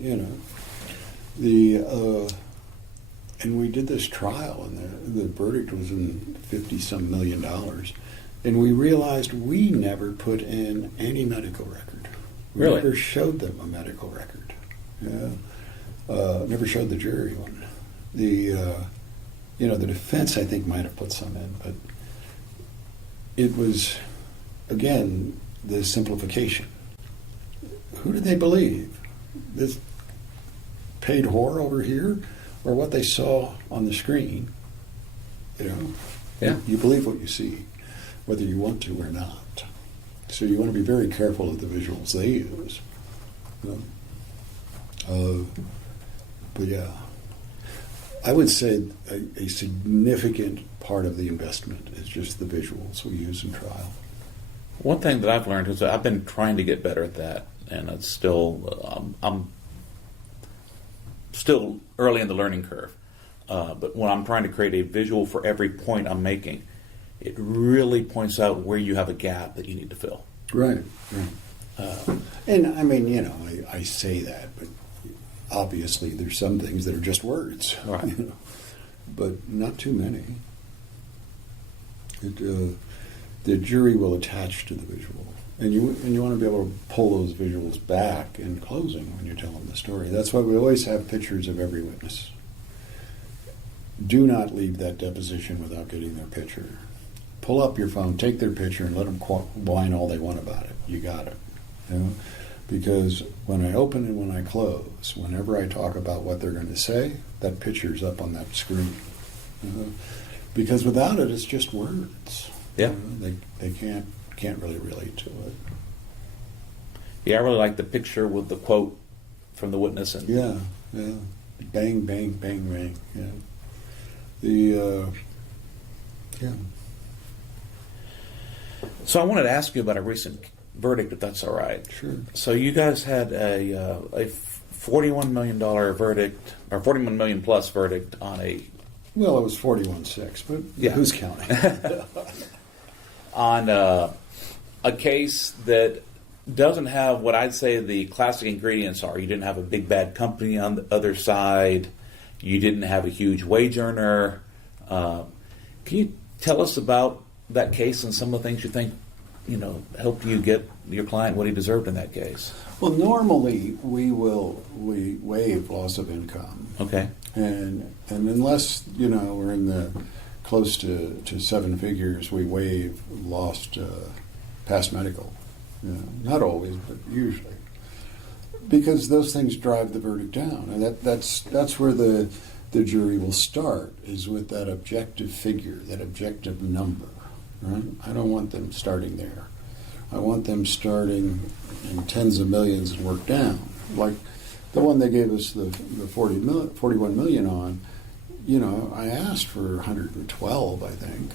and we did this trial, and the verdict was in $50-some million. And we realized we never put in any medical record. We Really? never showed them a medical record. Never showed the jury one. The defense, I think, might have put some in, but it was, again, the simplification. who do they believe? This paid whore over here, or what they saw on the screen? You know, Yeah. you believe what you see, whether you want to or not. So you want to be very careful of the visuals they use. You know? But yeah, I would say a significant part of the investment is just the visuals we use in trial. One thing that I've learned is that I've been trying to get better at that, and it's still I'm still early in the learning curve. But when I'm trying to create a visual for every point I'm making, it really points out where you have a gap that you need to fill. Right. And I mean, you know, I say that, but obviously there's some things that are just words. Right. You know, but not too many. The jury will attach to the visual. And you want to be able to pull those visuals back in closing when you tell them the story. That's why we always have pictures of every witness. Do not leave that deposition without getting their picture. Pull up your phone, take their picture, and let them whine all they want about it. You got it. You know? Because when I open and when I close, whenever I talk about what they're going to say, that picture's up on that screen. You know? Because without it, it's just words. Yeah. You know? They can't really relate to it. Yeah, I really like the picture with the quote from the witness. And Yeah. Bang, bang, bang, bang. Yeah. Yeah. So I wanted to ask you about a recent verdict, if that's all right. Sure. So you guys had a $41 million verdict, or $41 million plus verdict on a Well, it was 41-6, but Yeah. who's counting? on a case that doesn't have what I'd say the classic ingredients are. You didn't have a big bad company on the other side. You didn't have a huge wage earner. Can you tell us about that case and some of the things you think, helped you get your client what he deserved in that case? Well, normally we waive loss of income. Okay. And unless, we're in the close to seven figures, we waive lost past medical. Not always, but usually. Because those things drive the verdict down. And that's where the jury will start, is with that objective figure, that objective number. Right? I don't want them starting there. I want them starting in tens of millions and work down. Like the one they gave us the 41 million on, I asked for 112, I think.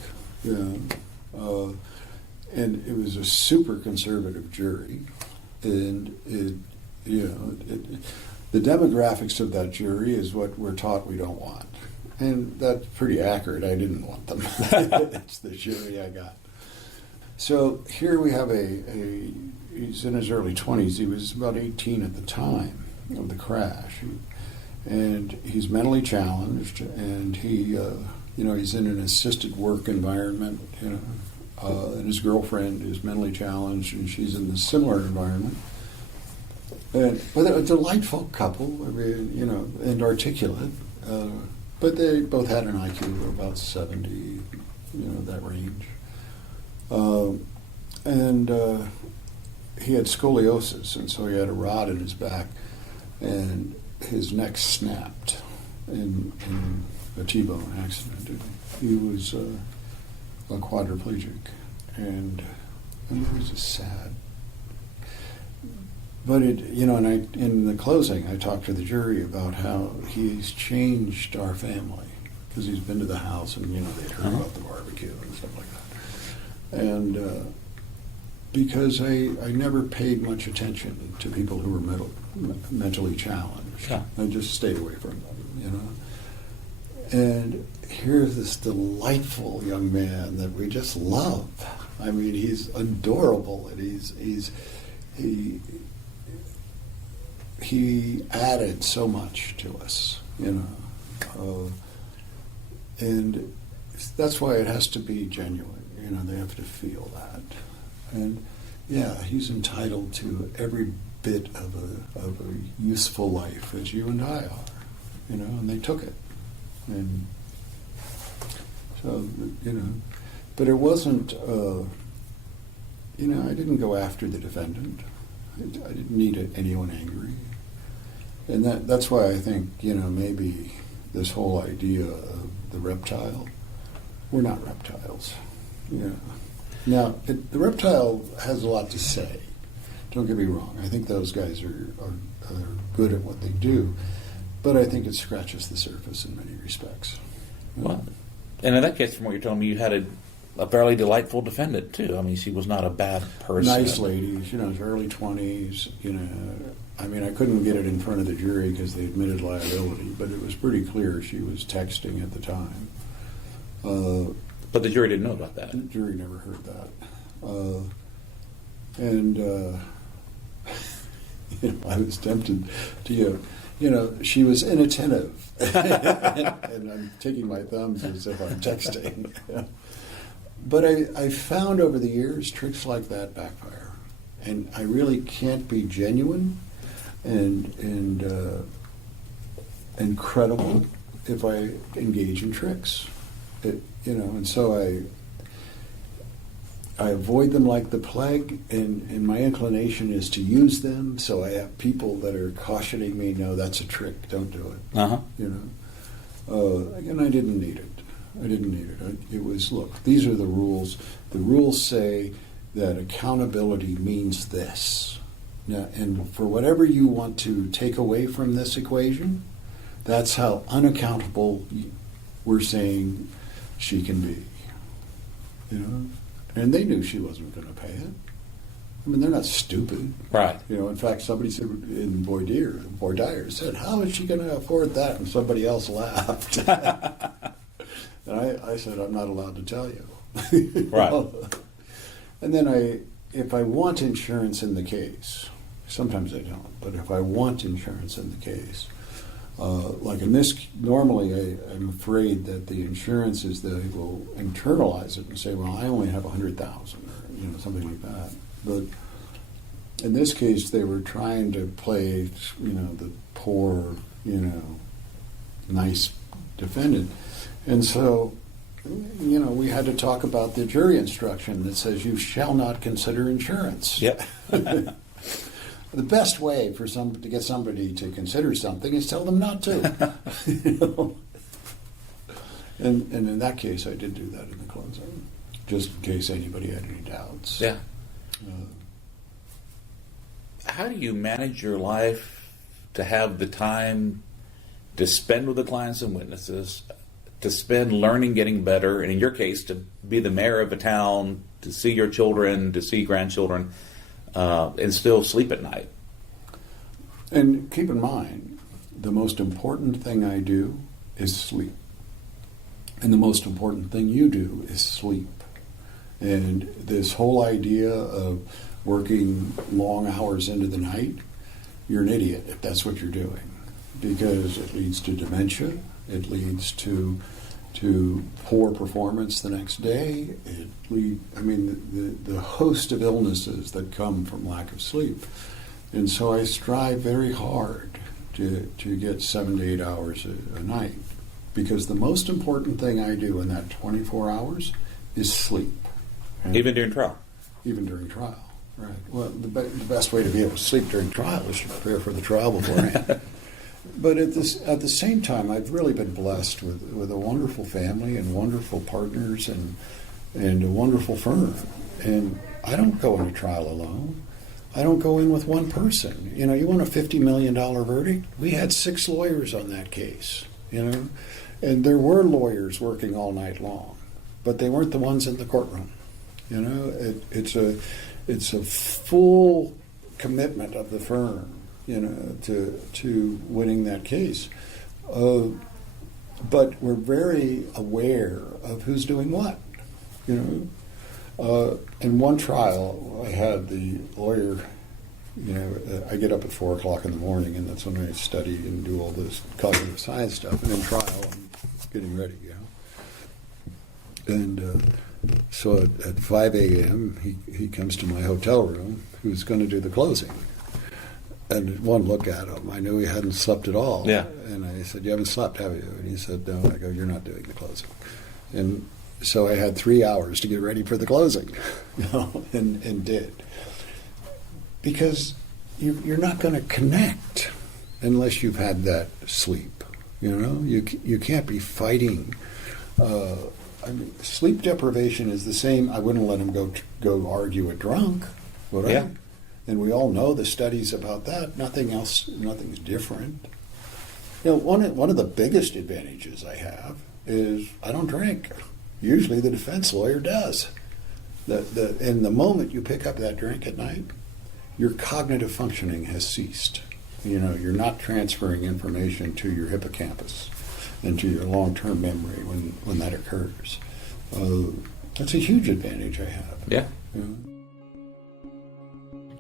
And it was a super conservative jury. And the demographics of that jury is what we're taught we don't want. And that's pretty accurate. I didn't want them. That's the jury I got. So here we have he's in his early 20s. He was about 18 at the time of the crash. And he's mentally challenged, and he's in an assisted work environment, and his girlfriend is mentally challenged, and she's in a similar environment. But a delightful couple, and articulate. But they both had an IQ of about 70, that range. And he had scoliosis, and so he had a rod in his back, and his neck snapped in a T-bone accident. He was a quadriplegic, and it was just sad. But in the closing, I talked to the jury about how he's changed our family, because he's been to the house and they'd heard about the barbecue and stuff like that. And because I never paid much attention to people who were mentally challenged, I just stayed away from them, And here's this delightful young man that we just love. I mean, he's adorable, and he added so much to us, and that's why it has to be genuine. They have to feel that, and he's entitled to every bit of a useful life as you and I are, and they took it, and so but it wasn't. I didn't go after the defendant. I didn't need anyone angry. And that's why I think, maybe this whole idea of the reptile, we're not reptiles. Now, the reptile has a lot to say. Don't get me wrong. I think those guys are good at what they do, but I think it scratches the surface in many respects. Well, and in that case, from what you're telling me, you had a fairly delightful defendant too. I mean, she was not a bad person. Nice lady, early 20s. I mean, I couldn't get it in front of the jury because they admitted liability, but it was pretty clear she was texting at the time. But the jury didn't know about that. The jury never heard that. I was tempted to, she was inattentive. And I'm taking my thumbs as if I'm texting. But I found over the years tricks like that backfire. And I really can't be genuine and credible if I engage in tricks. And so I avoid them like the plague, and my inclination is to use them. So I have people that are cautioning me, no, that's a trick, don't do it. And I didn't need it. It was, look, these are the rules. The rules say that accountability means this. Now, and for whatever you want to take away from this equation, that's how unaccountable we're saying she can be. And they knew she wasn't going to pay it. I mean, they're not stupid. Right. In fact, somebody said in Boydire said, how is she going to afford that? And somebody else laughed. And I said, I'm not allowed to tell you. Right. And then if I want insurance in the case, sometimes I don't, but if I want insurance in the case, like in this, normally I'm afraid that the insurance is they will internalize it and say, well, I only have $100,000 or something like that. But in this case, they were trying to play, the poor, nice defendant. And so, we had to talk about the jury instruction that says you shall not consider insurance. Yep. The best way to get somebody to consider something is tell them not to. And in that case, I did do that in the closing, just in case anybody had any doubts. Yeah. How do you manage your life to have the time to spend with the clients and witnesses, to spend learning, getting better, and in your case, to be the mayor of a town, to see your children, to see grandchildren, and still sleep at night? And keep in mind, the most important thing I do is sleep. And the most important thing you do is sleep. And this whole idea of working long hours into the night, you're an idiot if that's what you're doing. Because it leads to dementia, it leads to poor performance the next day. The host of illnesses that come from lack of sleep. And so I strive very hard to get 7 to 8 hours a night, because the most important thing I do in that 24 hours is sleep. And Even during trial? Even during trial, right. Well, the best way to be able to sleep during trial is to prepare for the trial beforehand. But at the same time, I've really been blessed with a wonderful family and wonderful partners and a wonderful firm. And I don't go into trial alone. I don't go in with one person. You want a $50 million verdict? We had 6 lawyers on that case, and there were lawyers working all night long, but they weren't the ones in the courtroom. It's a full commitment of the firm, to winning that case. But we're very aware of who's doing what, In one trial, I had the lawyer, I get up at 4 o'clock in the morning, and that's when I study and do all this cognitive science stuff. And in trial, I'm getting ready, And so at 5 a.m., he comes to my hotel room, who's going to do the closing. And at one look at him, I knew he hadn't slept at all. Yeah. And I said, you haven't slept, have you? And he said, no. I go, you're not doing the closing. And so I had 3 hours to get ready for the closing, and did. Because you're not going to connect unless you've had that sleep. You can't be fighting. Sleep deprivation is the same. I wouldn't let him go argue a drunk, would I? Yeah. And we all know the studies about that. Nothing's different. One of the biggest advantages I have is I don't drink. Usually the defense lawyer does. And the moment you pick up that drink at night, your cognitive functioning has ceased. You're not transferring information to your hippocampus and to your long-term memory when that occurs. That's a huge advantage I have. Yeah.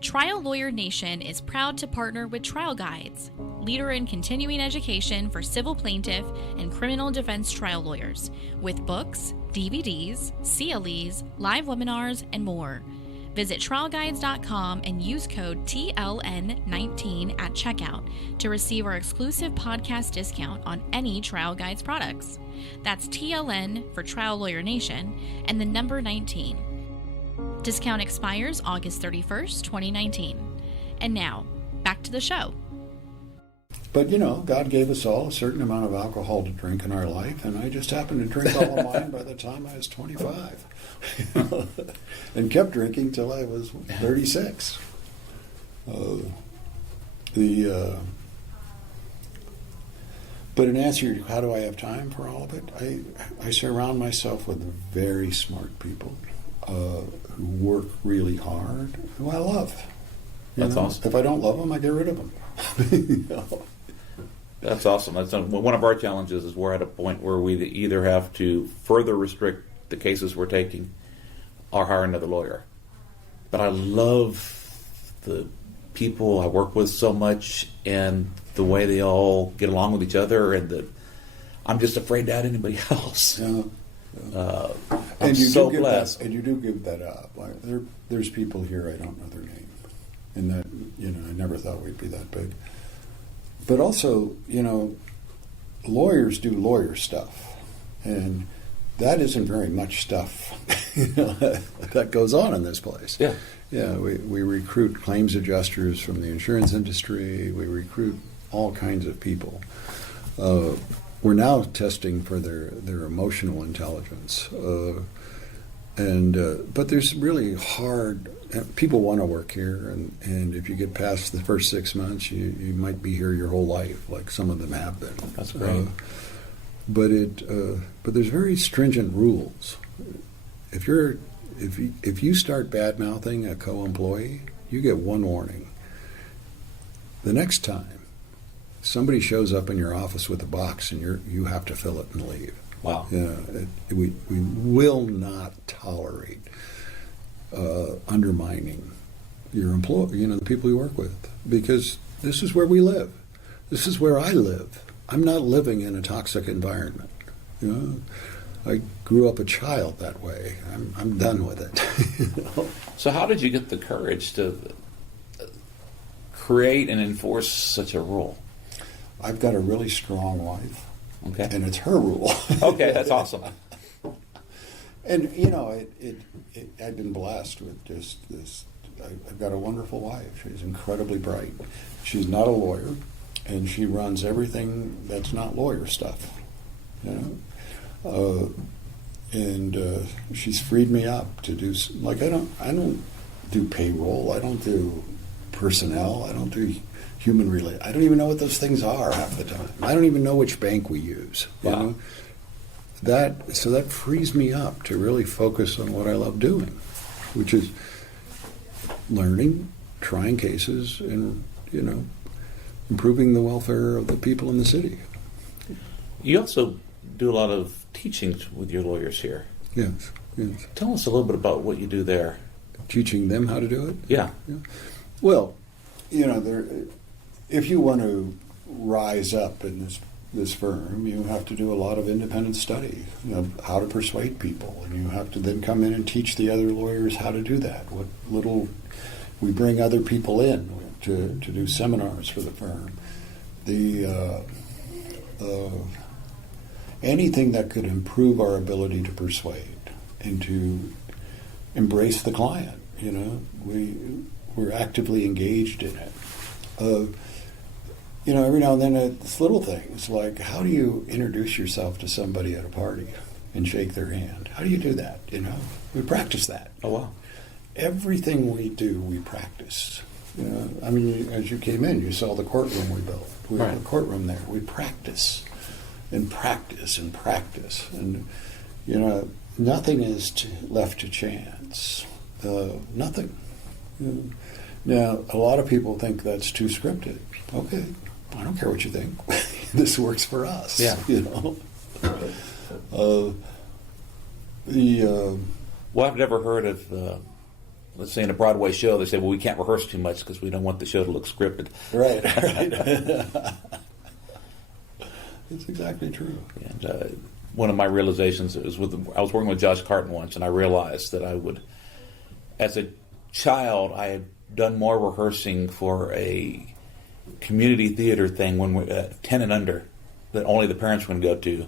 Trial Lawyer Nation is proud to partner with Trial Guides, leader in continuing education for civil plaintiff and criminal defense trial lawyers, with books, DVDs, CLEs, live webinars, and more. Visit trialguides.com and use code TLN19 at checkout to receive our exclusive podcast discount on any Trial Guides products. That's TLN for Trial Lawyer Nation and the number 19. Discount expires August 31st, 2019. And now, back to the show. But, God gave us all a certain amount of alcohol to drink in our life, and I just happened to drink all of mine by the time I was 25. And kept drinking till I was 36. But in answer to how do I have time for all of it, I surround myself with very smart people who work really hard, who I love. That's awesome. If I don't love them, I get rid of them. That's awesome. That's one of our challenges is we're at a point where we either have to further restrict the cases we're taking or hire another lawyer. But I love the people I work with so much and the way they all get along with each other, and I'm just afraid to add anybody else. Yeah. I'm so blessed. And you do give that up. There's people here I don't know their name, and that I never thought we'd be that big. But also, lawyers do lawyer stuff, and that isn't very much stuff that goes on in this place. Yeah. Yeah, we recruit claims adjusters from the insurance industry. We recruit all kinds of people. We're now testing for their emotional intelligence. But there's really hard. People want to work here, and if you get past the first 6 months, you might be here your whole life, like some of them have been. That's great. But there's very stringent rules. If you start bad mouthing a co-employee, you get one warning. The next time, somebody shows up in your office with a box, and you have to fill it and leave. Wow. Yeah, we will not tolerate undermining your employee, the people you work with, because this is where we live. This is where I live. I'm not living in a toxic environment. I grew up a child that way. I'm done with it. So how did you get the courage to create and enforce such a rule? I've got a really strong wife. Okay. And it's her rule. Okay, that's awesome. And, I've been blessed with just this. I've got a wonderful wife. She's incredibly bright. She's not a lawyer, and she runs everything that's not lawyer stuff, and she's freed me up to do, I don't do payroll. I don't do personnel. I don't do human relate. I don't even know what those things are half the time. I don't even know which bank we use. Wow. So that frees me up to really focus on what I love doing, which is learning, trying cases, and improving the welfare of the people in the city. You also do a lot of teachings with your lawyers here. Yes. Tell us a little bit about what you do there. Teaching them how to do it? Yeah. Well, if you want to rise up in this firm, you have to do a lot of independent study, how to persuade people, and you have to then come in and teach the other lawyers how to do that. We bring other people in to do seminars for the firm. Anything that could improve our ability to persuade and to embrace the client. We're actively engaged in it. Every now and then it's little things like, how do you introduce yourself to somebody at a party and shake their hand? How do you do that? We practice that. Oh, wow. Everything we do, we practice. As you came in, you saw the courtroom we built. We have a courtroom there. We practice and practice and practice. And, nothing is left to chance. Nothing. Now, a lot of people think that's too scripted. Okay, I don't care what you think. This works for us. Yeah. Well, I've never heard of, let's say in a Broadway show, they say, well, we can't rehearse too much because we don't want the show to look scripted. Right. That's exactly true. And one of my realizations was I was working with Josh Carton once, and I realized that I would, as a child, I had done more rehearsing for a community theater thing when we 10 and under that only the parents would go to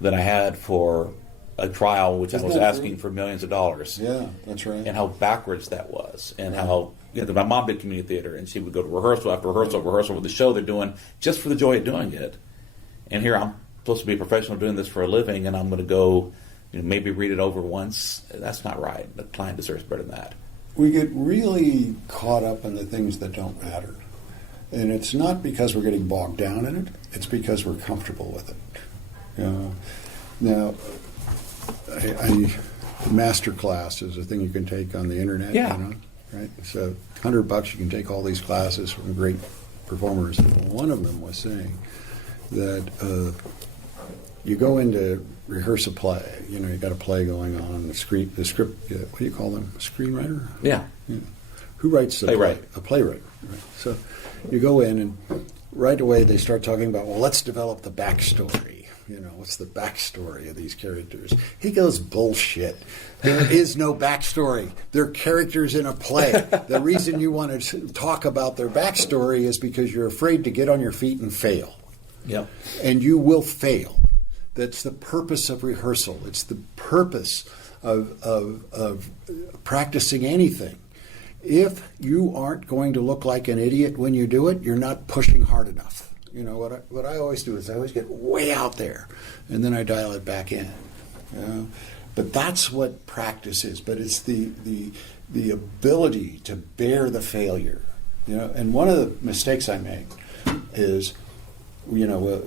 than I had for a trial which I was asking for millions of dollars. Yeah, that's right. And how backwards that was, and how my mom did community theater, and she would go to rehearsal after rehearsal with the show they're doing just for the joy of doing it. And here I'm supposed to be a professional doing this for a living, and I'm going to go, maybe read it over once. That's not right. The client deserves better than that. We get really caught up in the things that don't matter. And it's not because we're getting bogged down in it. It's because we're comfortable with it. Now, master class is a thing you can take on the internet. Yeah. Right? So $100 you can take all these classes from great performers. One of them was saying that you go in to rehearse a play. You got a play going on. The script. What do you call them? A screenwriter? Yeah. Who writes the playwright? A playwright. Right. So you go in and right away they start talking about, well, let's develop the backstory. What's the backstory of these characters? He goes, bullshit. There is no backstory. They're characters in a play. The reason you want to talk about their backstory is because you're afraid to get on your feet and fail. Yep. And you will fail. That's the purpose of rehearsal. It's the purpose of practicing anything. If you aren't going to look like an idiot when you do it, you're not pushing hard enough. What I always do is I always get way out there, and then I dial it back in. But that's what practice is. But it's the ability to bear the failure. And one of the mistakes I make is,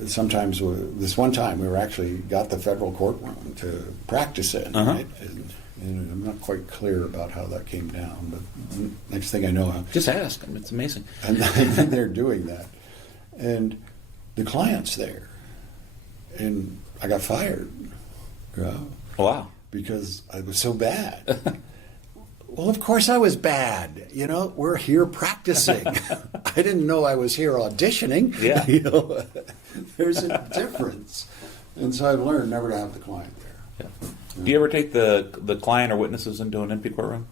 sometimes this one time we actually got the federal courtroom to practice in, right? And I'm not quite clear about how that came down, but next thing I know, just ask them. It's amazing. And then they're doing that, and the client's there, and I got fired. Wow! Because I was so bad. Well, of course I was bad. We're here practicing. I didn't know I was here auditioning. Yeah. There's a difference, and so I've learned never to have the client there. Yeah. Do you ever take the client or witnesses into an empty courtroom?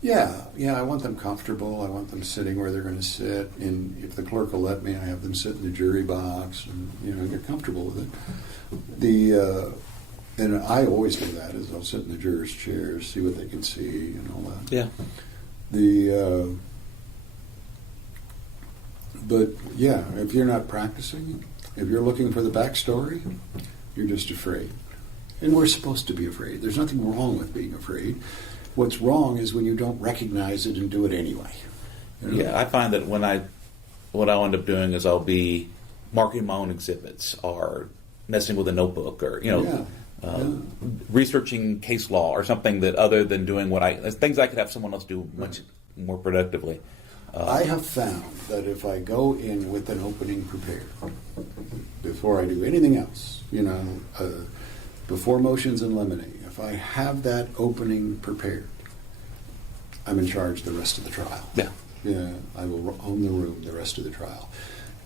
Yeah, I want them comfortable. I want them sitting where they're going to sit. And if the clerk will let me, I have them sit in the jury box and get comfortable with it. And I always do that. Is I'll sit in the jurors' chairs, see what they can see, and all that. Yeah. But yeah, if you're not practicing, if you're looking for the backstory, you're just afraid. And we're supposed to be afraid. There's nothing wrong with being afraid. What's wrong is when you don't recognize it and do it anyway. Yeah, I find that what I'll end up doing is I'll be marking my own exhibits or messing with a notebook or researching case law or something that other than doing things I could have someone else do much more productively. I have found that if I go in with an opening prepared before I do anything else, before motions in limine, if I have that opening prepared, I'm in charge the rest of the trial. Yeah. I will own the room the rest of the trial.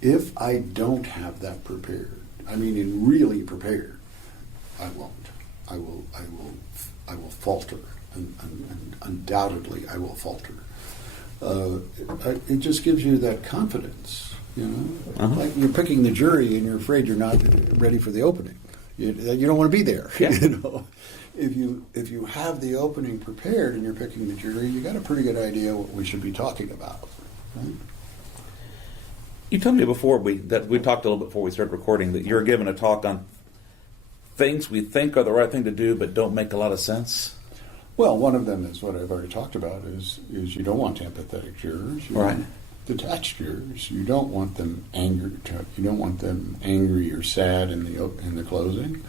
If I don't have that prepared, really prepared, I won't. I will falter, and undoubtedly I will falter. It just gives you that confidence, Like you're picking the jury and you're afraid you're not ready for the opening. you don't want to be there. Yeah. If you have the opening prepared and you're picking the jury, you got a pretty good idea what we should be talking about. Right? You told me before we talked a little bit before we started recording that you're giving a talk on things we think are the right thing to do but don't make a lot of sense. Well, one of them is what I've already talked about is you don't want empathetic jurors. You want detached jurors. You don't want them angry. You don't want them angry or sad in the closing.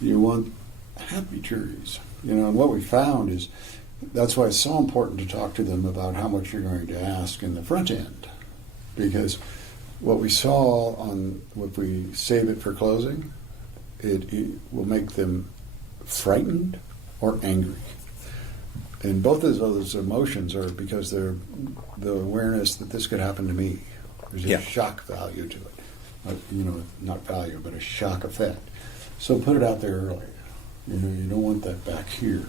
You want happy juries. And what we found is that's why it's so important to talk to them about how much you're going to ask in the front end, because what we saw if we save it for closing, it will make them frightened or angry. And both of those emotions are because they're the awareness that this could happen to me. There's a shock value to it. Not value, but a shock effect. So put it out there early. You don't want that back here.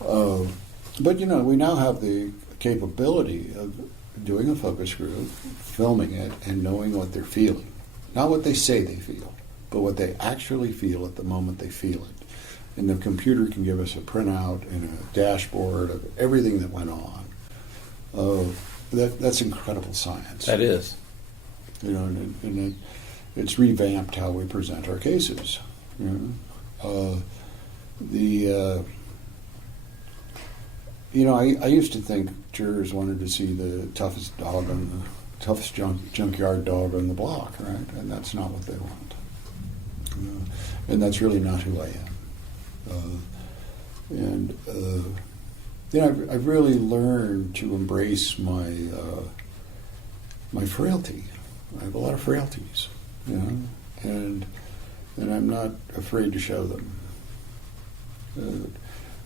But we now have the capability of doing a focus group, filming it, and knowing what they're feeling. Not what they say they feel, but what they actually feel at the moment they feel it. And the computer can give us a printout and a dashboard of everything that went on. That's incredible science. That is. And it's revamped how we present our cases. I used to think jurors wanted to see the toughest junkyard dog on the block, right? And that's not what they want. And that's really not who I am. I've really learned to embrace my frailty. I have a lot of frailties, and I'm not afraid to show them.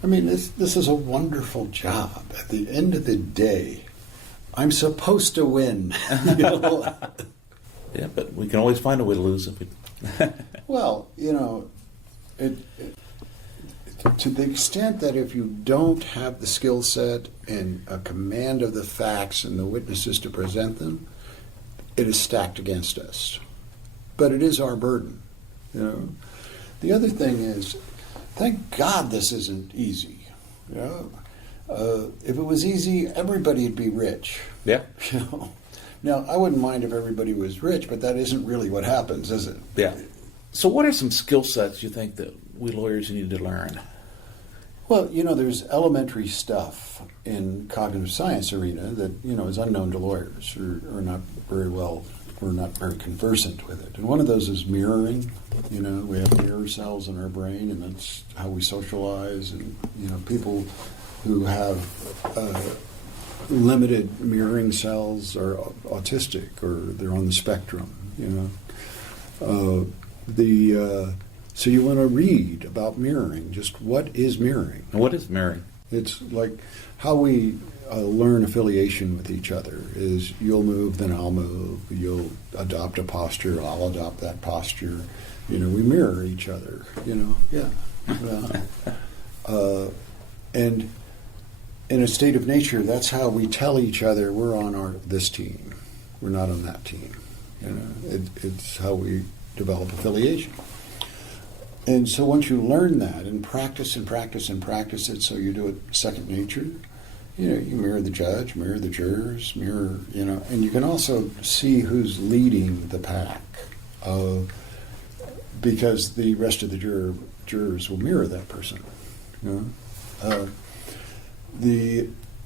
This is a wonderful job. At the end of the day, I'm supposed to win. Yeah, but we can always find a way to lose if we. Well, to the extent that if you don't have the skill set and a command of the facts and the witnesses to present them, it is stacked against us. But it is our burden. The other thing is, thank God this isn't easy. If it was easy, everybody'd be rich. Yeah. Now, I wouldn't mind if everybody was rich, but that isn't really what happens, is it? Yeah. So what are some skill sets you think that we lawyers need to learn? Well, there's elementary stuff in cognitive science arena that, is unknown to lawyers or not very well, or not very conversant with it. And one of those is mirroring. We have mirror cells in our brain, and that's how we socialize. And, people who have limited mirroring cells are autistic or they're on the spectrum, So you want to read about mirroring. Just what is mirroring? What is mirroring? It's like how we learn affiliation with each other is you'll move, then I'll move. You'll adopt a posture, I'll adopt that posture. We mirror each other, Yeah. And in a state of nature, that's how we tell each other we're on this team. We're not on that team. It's how we develop affiliation. And so once you learn that and practice it so you do it second nature, you mirror the judge, mirror the jurors, and you can also see who's leading the pack because the rest of the jurors will mirror that person.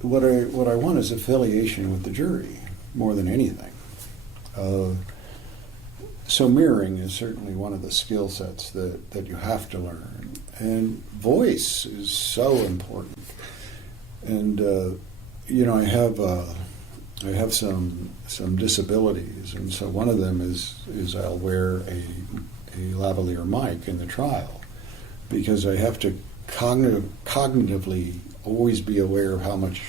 What I want is affiliation with the jury more than anything. So mirroring is certainly one of the skill sets that you have to learn. And voice is so important. And, I have some disabilities. And so one of them is I'll wear a lavalier mic in the trial because I have to cognitively always be aware of how much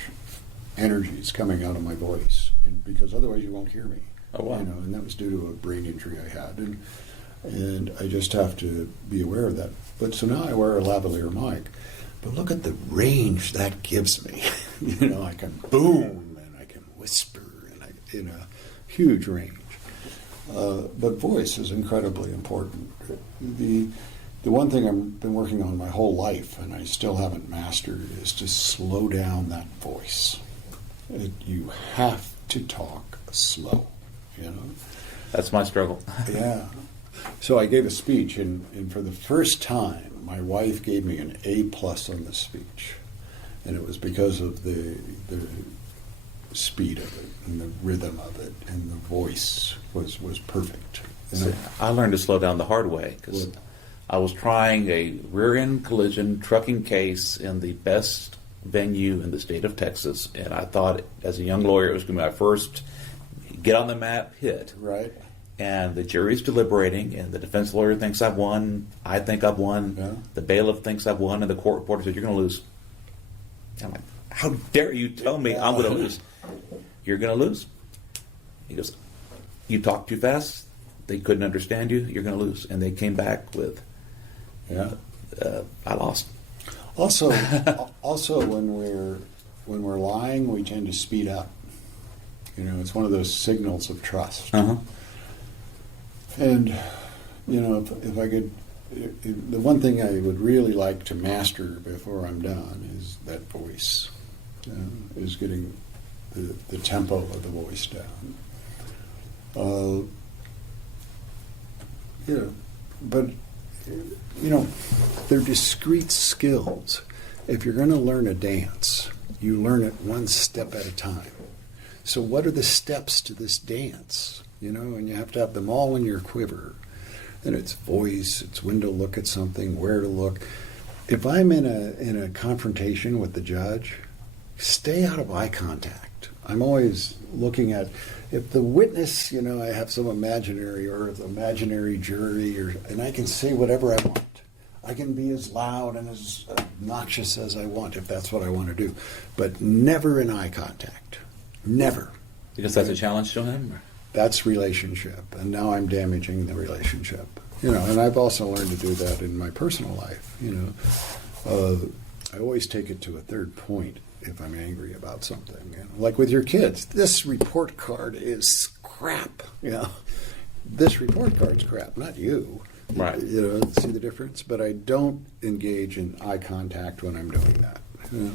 energy is coming out of my voice. Because otherwise you won't hear me. Oh, wow. And that was due to a brain injury I had, and I just have to be aware of that. But so now I wear a lavalier mic, but look at the range that gives me. I can boom and I can whisper and huge range. But voice is incredibly important. The one thing I've been working on my whole life, and I still haven't mastered, is to slow down that voice. You have to talk slow, you know. That's my struggle. Yeah. So I gave a speech, and for the first time, my wife gave me an A+ on the speech, and it was because of the speed of it and the rhythm of it, and the voice was perfect. See, I learned to slow down the hard way because I was trying a rear-end collision trucking case in the best venue in the state of Texas, and I thought as a young lawyer it was going to be my first get on the map hit. Right. And the jury's deliberating, and the defense lawyer thinks I've won, I think I've won, Yeah. the bailiff thinks I've won, and the court reporter said, "You're going to lose." I'm like, "How dare you tell me I'm going to lose?" "You're going to lose." He goes, "You talk too fast. They couldn't understand you. You're going to lose." And they came back with, I lost. Also, when we're lying, we tend to speed up. You know, it's one of those signals of trust. Uh-huh. And, you know, if I could, the one thing I would really like to master before I'm done is that voice, is getting the tempo of the voice down. But, you know, they're discrete skills. If you're going to learn a dance, you learn it one step at a time. So what are the steps to this dance? You know, and you have to have them all in your quiver. And it's voice, it's when to look at something, where to look. If I'm in a confrontation with the judge, stay out of eye contact. I'm always looking at, if the witness, you know, I have some imaginary jury, and I can say whatever I want. I can be as loud and as obnoxious as I want if that's what I want to do. But never in eye contact. Never. Because that's a challenge to him? That's relationship, and now I'm damaging the relationship. You know, and I've also learned to do that in my personal life. You know, I always take it to a third point if I'm angry about something. You know? Like with your kids, this report card is crap. You know, this report card's crap, not you. Right. You know, see the difference? But I don't engage in eye contact when I'm doing that. You know?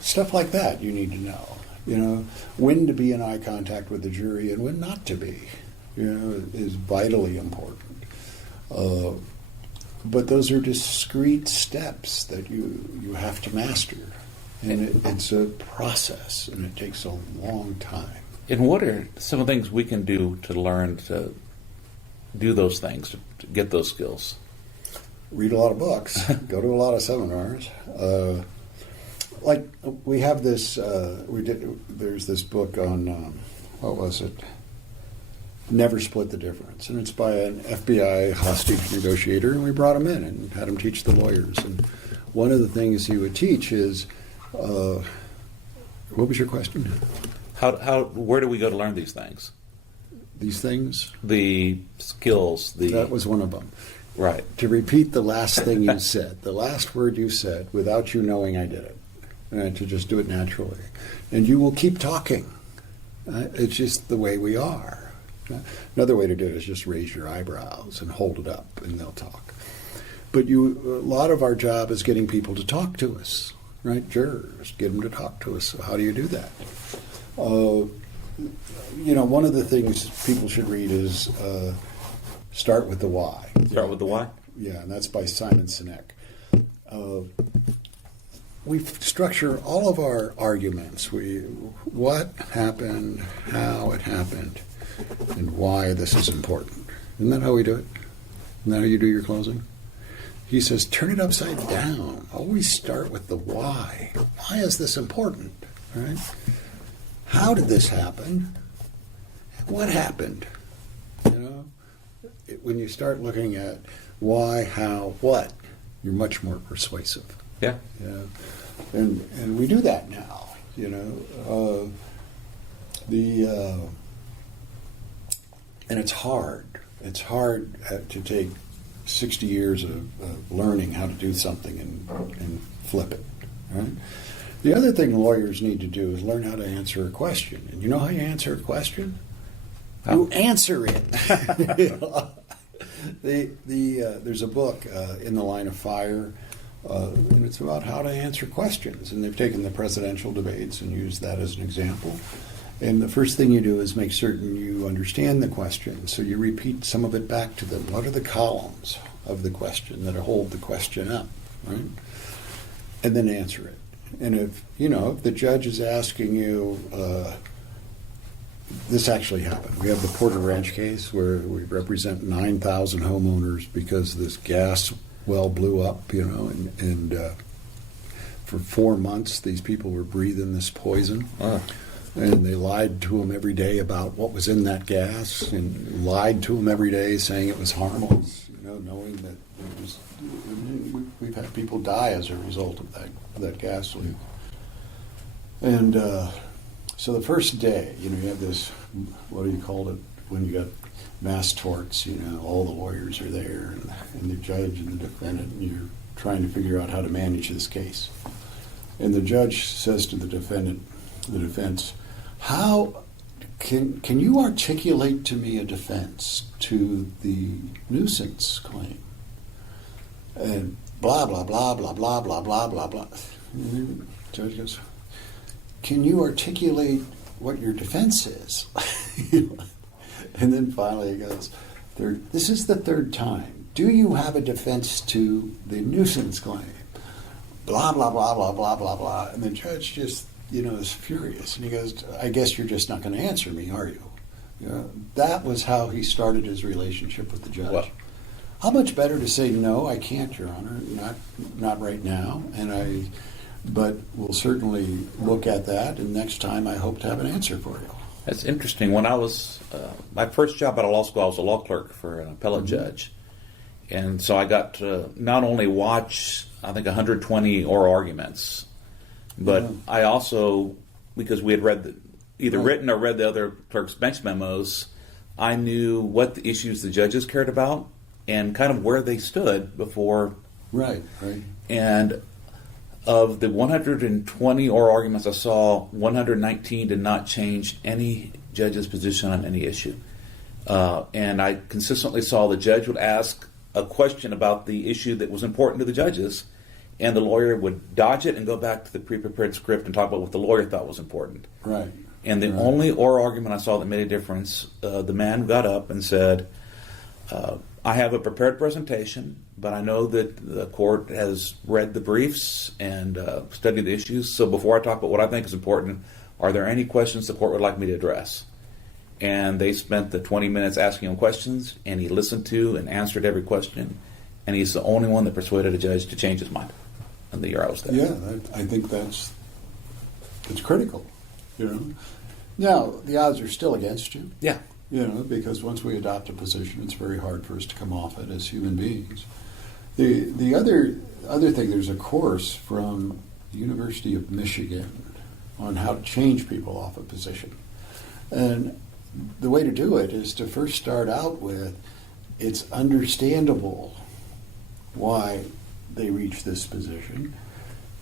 Stuff like that you need to know. You know, when to be in eye contact with the jury and when not to be, you know, is vitally important. But those are discrete steps that you have to master. And it's a process, and it takes a long time. And what are some of the things we can do to learn to do those things, to get those skills? Read a lot of books, go to a lot of seminars. Like we have this, there's this book on, what was it? Never Split the Difference. And it's by an FBI hostage negotiator, and we brought him in and had him teach the lawyers. And one of the things he would teach is, what was your question? Where do we go to learn these things? These things? The skills. That was one of them. Right. To repeat the last thing you said, the last word you said, without you knowing I did it. To just do it naturally. And you will keep talking. It's just the way we are. Another way to do it is just raise your eyebrows and hold it up, and they'll talk. But a lot of our job is getting people to talk to us, right? Jurors, get them to talk to us. So how do you do that? You know, one of the things people should read is Start with the Why. Start with the Why? Yeah, and that's by Simon Sinek. We structure all of our arguments. What happened, how it happened, and why this is important. Isn't that how we do it? Isn't that how you do your closing? He says, turn it upside down. Always start with the why. Why is this important? Right? How did this happen? What happened? You know, when you start looking at why, how, what, you're much more persuasive. Yeah. Yeah. And we do that now, you know. And it's hard. It's hard to take 60 years of learning how to do something and flip it, right? The other thing lawyers need to do is learn how to answer a question. And you know how you answer a question? You answer it. There's a book, In the Line of Fire, and it's about how to answer questions. And they've taken the presidential debates and used that as an example. And the first thing you do is make certain you understand the question. So you repeat some of it back to them. What are the columns of the question that hold the question up, right? And then answer it. And if the judge is asking you, this actually happened. We have the Porter Ranch case where we represent 9,000 homeowners because this gas well blew up, and for 4 months these people were breathing this poison. And they lied to them every day about what was in that gas, and lied to them every day saying it was harmless, knowing that it was. We've had people die as a result of that gas leak. And so the first day, you have this, what do you call it, when you got mass torts, all the lawyers are there, and the judge and the defendant, and you're trying to figure out how to manage this case. And the judge says to the defense, how can you articulate to me a defense to the nuisance claim? And blah, blah, blah, blah, blah, blah, blah, blah, blah. And the judge goes, can you articulate what your defense is? And then finally he goes, this is the third time. Do you have a defense to the nuisance claim? Blah, blah, blah, blah, blah, blah, blah. And the judge just, is furious. And he goes, I guess you're just not going to answer me, are you? That was how he started his relationship with the judge. Well, how much better to say, no, I can't, Your Honor, not right now, but we'll certainly look at that, and next time I hope to have an answer for you. That's interesting. When I was, my first job out of law school, I was a law clerk for an appellate judge. And so I got to not only watch, I think, 120 oral arguments, but I also, because we had read either written or read the other clerk's bench memos, I knew what the issues the judges cared about and kind of where they stood before. Right. And of the 120 oral arguments I saw, 119 did not change any judge's position on any issue. And I consistently saw the judge would ask a question about the issue that was important to the judges, and the lawyer would dodge it and go back to the pre-prepared script and talk about what the lawyer thought was important. Right. And the only oral argument I saw that made a difference, the man got up and said, I have a prepared presentation, but I know that the court has read the briefs and studied the issues, so before I talk about what I think is important, are there any questions the court would like me to address? And they spent the 20 minutes asking him questions, and he listened to and answered every question, and he's the only one that persuaded a judge to change his mind in the year I was there. Yeah, I think it's critical, Now, the odds are still against you. Yeah. Because once we adopt a position, it's very hard for us to come off it as human beings. The other thing, there's a course from the University of Michigan on how to change people off a position. And the way to do it is to first start out with, it's understandable why they reach this position.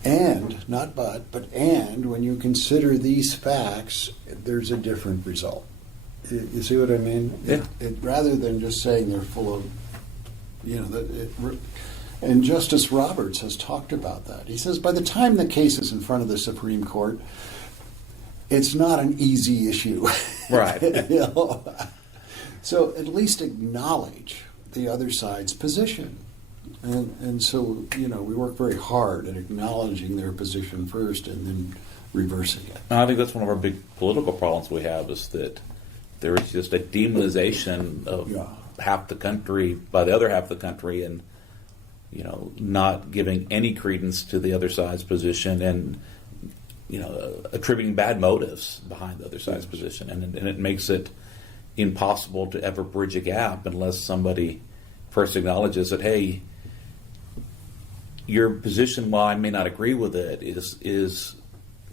And, not but and, when you consider these facts, there's a different result. You see what I mean? Yeah. Rather than just saying they're full of, and Justice Roberts has talked about that. He says by the time the case is in front of the Supreme Court, it's not an easy issue. Right. So at least acknowledge the other side's position. And so, we work very hard at acknowledging their position first and then reversing it. And I think that's one of our big political problems we have, is that there is just a demonization of half the country by the other half of the country, and not giving any credence to the other side's position, and attributing bad motives behind the other side's position, and it makes it impossible to ever bridge a gap unless somebody first acknowledges that, hey, your position, while I may not agree with it,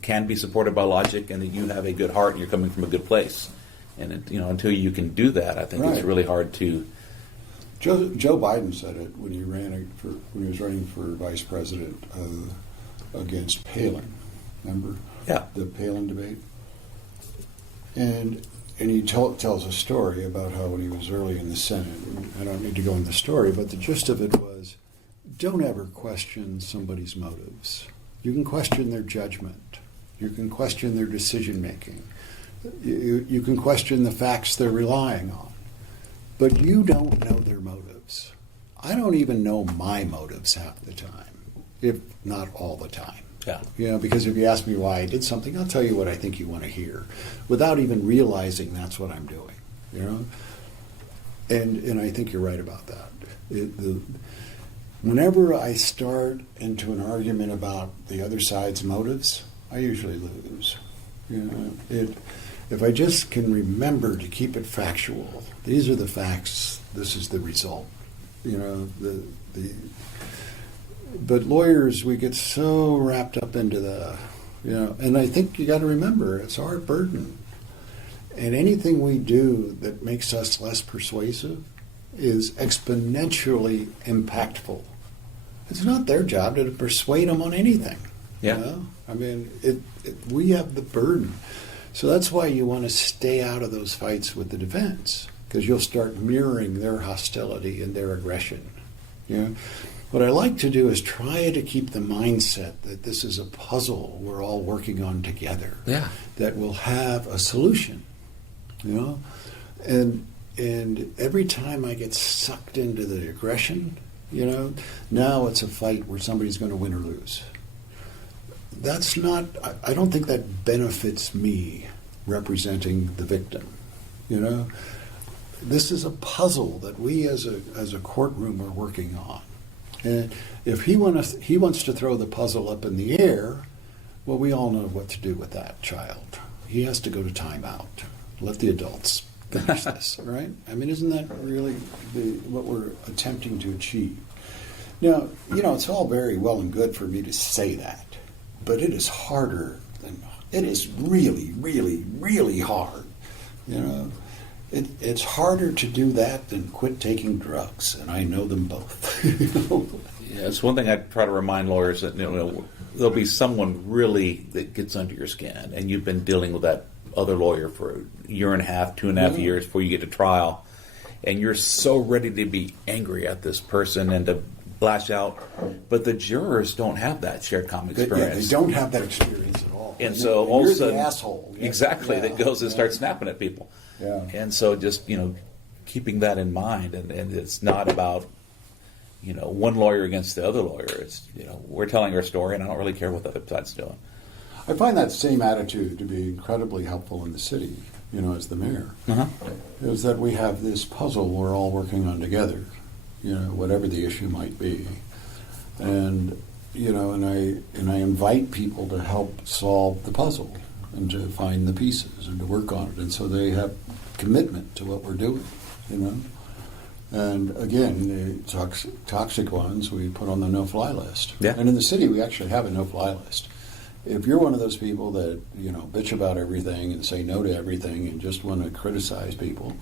can be supported by logic, and that you have a good heart and you're coming from a good place. And until you can do that, I think it's really hard to. Joe Biden said it when he was running for vice president against Palin. Remember? Yeah. The Palin debate. And he tells a story about how when he was early in the Senate, I don't need to go into the story, but the gist of it was, don't ever question somebody's motives. You can question their judgment. You can question their decision making. You can question the facts they're relying on. But you don't know their motives. I don't even know my motives half the time, if not all the time. Yeah. You know, because if you ask me why I did something, I'll tell you what I think you want to hear, without even realizing that's what I'm doing. You know, and I think you're right about that. Whenever I start into an argument about the other side's motives, I usually lose. You know, if I just can remember to keep it factual, these are the facts. This is the result. You know, but lawyers, we get so wrapped up into and I think you got to remember, it's our burden. And anything we do that makes us less persuasive is exponentially impactful. It's not their job to persuade them on anything. Yeah. You know? I mean, we have the burden. So that's why you want to stay out of those fights with the defense, because you'll start mirroring their hostility and their aggression. You know? What I like to do is try to keep the mindset that this is a puzzle we're all working on together. Yeah. That will have a solution. You know? And every time I get sucked into the aggression, you know, now it's a fight where somebody's going to win or lose. That's not, I don't think that benefits me representing the victim. You know, this is a puzzle that we as a courtroom are working on. And if he wants to throw the puzzle up in the air, well, we all know what to do with that child. He has to go to timeout. Let the adults finish this, right? I mean, isn't that really what we're attempting to achieve? Now, you know, it's all very well and good for me to say that, but it is harder than, it is really, really, really hard. You know, it's harder to do that than quit taking drugs, and I know them both. You know? Yeah, it's one thing I try to remind lawyers that, you know, there'll be someone really that gets under your skin, and you've been dealing with that other lawyer for a year and a half, 2.5 years before you get to trial, and you're so ready to be angry at this person and to lash out, but the jurors don't have that shared common experience. Yeah, they don't have that experience at all. And so all of a you're sudden, the asshole. Yeah. Exactly, that goes and starts snapping at people. Yeah. And so just, you know, keeping that in mind, and it's not about, you know, one lawyer against the other lawyer. It's, you know, we're telling our story, and I don't really care what the other side's doing. I find that same attitude to be incredibly helpful in the city, you know, as the mayor. Is that we have this puzzle we're all working on together, you know, whatever the issue might be. And, you know, and I invite people to help solve the puzzle and to find the pieces and to work on it. And so they have commitment to what we're doing, you know. And again, the toxic ones we put on the no-fly list. Yeah. And in the city, we actually have a no-fly list. If you're one of those people that, you know, bitch about everything and say no to everything and just want to criticize people,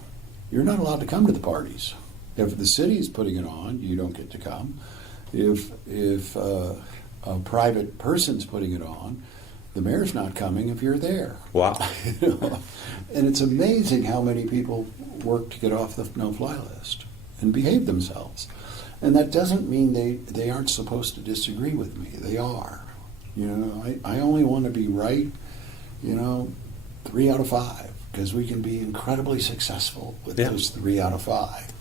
you're not allowed to come to the parties. If the city's putting it on, you don't get to come. If a private person's putting it on, the mayor's not coming if you're there. Wow. You know? And it's amazing how many people work to get off the no-fly list and behave themselves. And that doesn't mean they aren't supposed to disagree with me. They are. You know, I only want to be right, you know, 3 out of 5, because we can be incredibly successful with those 3 out of 5.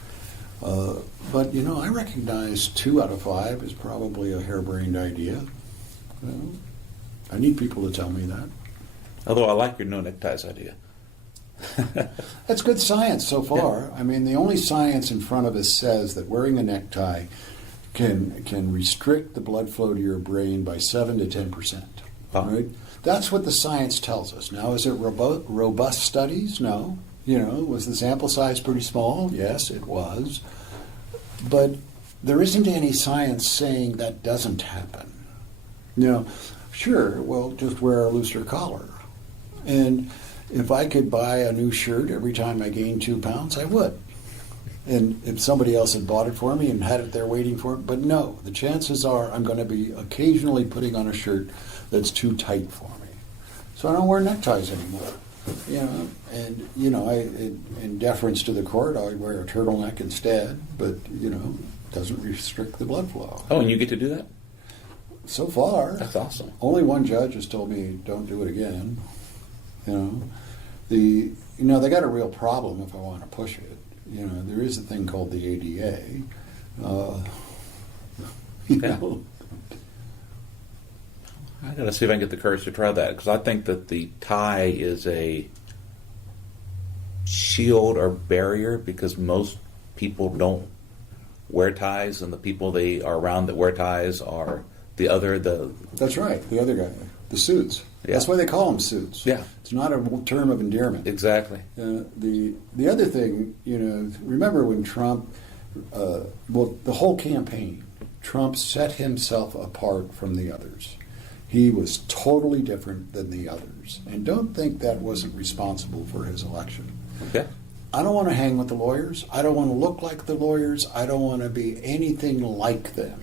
But, you know, I recognize 2 out of 5 is probably a harebrained idea. You know, I need people to tell me that. Although I like your no neckties idea. That's good science so far. Yeah. I mean, the only science in front of us says that wearing a necktie can restrict the blood flow to your brain by 7 to 10%. Right? That's what the science tells us. Now, is it robust studies? No. You know, was the sample size pretty small? Yes, it was. But there isn't any science saying that doesn't happen. You know, sure, well, just wear a looser collar. And if I could buy a new shirt every time I gained 2 pounds, I would. And if somebody else had bought it for me and had it there waiting for it, but no, the chances are I'm going to be occasionally putting on a shirt that's too tight for me. So I don't wear neckties anymore. And in deference to the court, I wear a turtleneck instead, but doesn't restrict the blood flow. Oh, and you get to do that? So far, That's awesome. only one judge has told me don't do it again. They got a real problem if I want to push it. There is a thing called the ADA. I got to see if I can get the courage to try that, because I think that the tie is a shield or barrier, because most people don't wear ties, and the people they are around that wear ties are That's right, the other guy, the suits. Yeah. That's why they call them suits. Yeah. It's not a term of endearment. Exactly. The other thing, remember when Trump, the whole campaign, Trump set himself apart from the others. He was totally different than the others. And don't think that wasn't responsible for his election. Okay. I don't want to hang with the lawyers. I don't want to look like the lawyers. I don't want to be anything like them.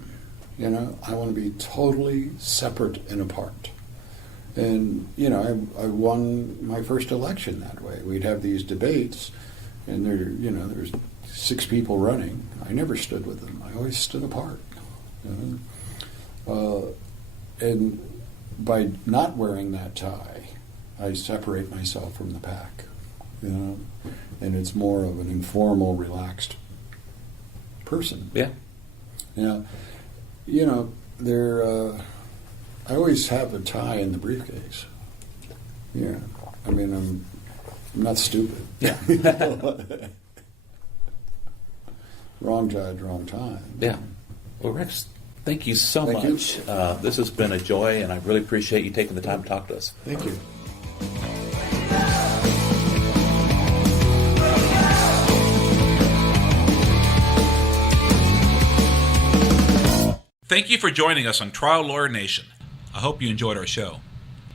I want to be totally separate and apart. And, I won my first election that way. We'd have these debates, and there's 6 people running. I never stood with them. I always stood apart. And by not wearing that tie, I separate myself from the pack. And it's more of an informal, relaxed person. Yeah. I always have a tie in the briefcase. Yeah. I mean, I'm not stupid. Yeah. Wrong judge, wrong time. Yeah. Well, Rex, thank you so Thank much. you. This has been a joy, and I really appreciate you taking the time to talk to us. Thank you. Thank you for joining us on Trial Lawyer Nation. I hope you enjoyed our show.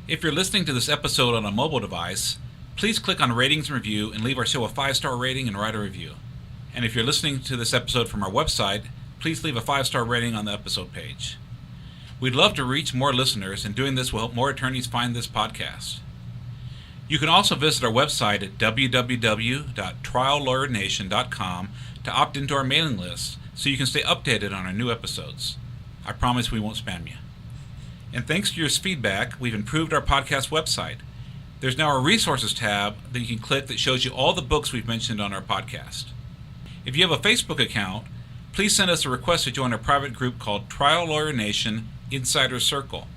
If you're listening to this episode on a mobile device, please click on Ratings and Review and leave our show a 5-star rating and write a review. And if you're listening to this episode from our website, please leave a 5-star rating on the episode page. We'd love to reach more listeners, and doing this will help more attorneys find this podcast. You can also visit our website at www.triallawyernation.com to opt into our mailing list so you can stay updated on our new episodes. I promise we won't spam you. And thanks to your feedback, we've improved our podcast website. There's now a resources tab that you can click that shows you all the books we've mentioned on our podcast. If you have a Facebook account, please send us a request to join our private group called Trial Lawyer Nation Insider Circle.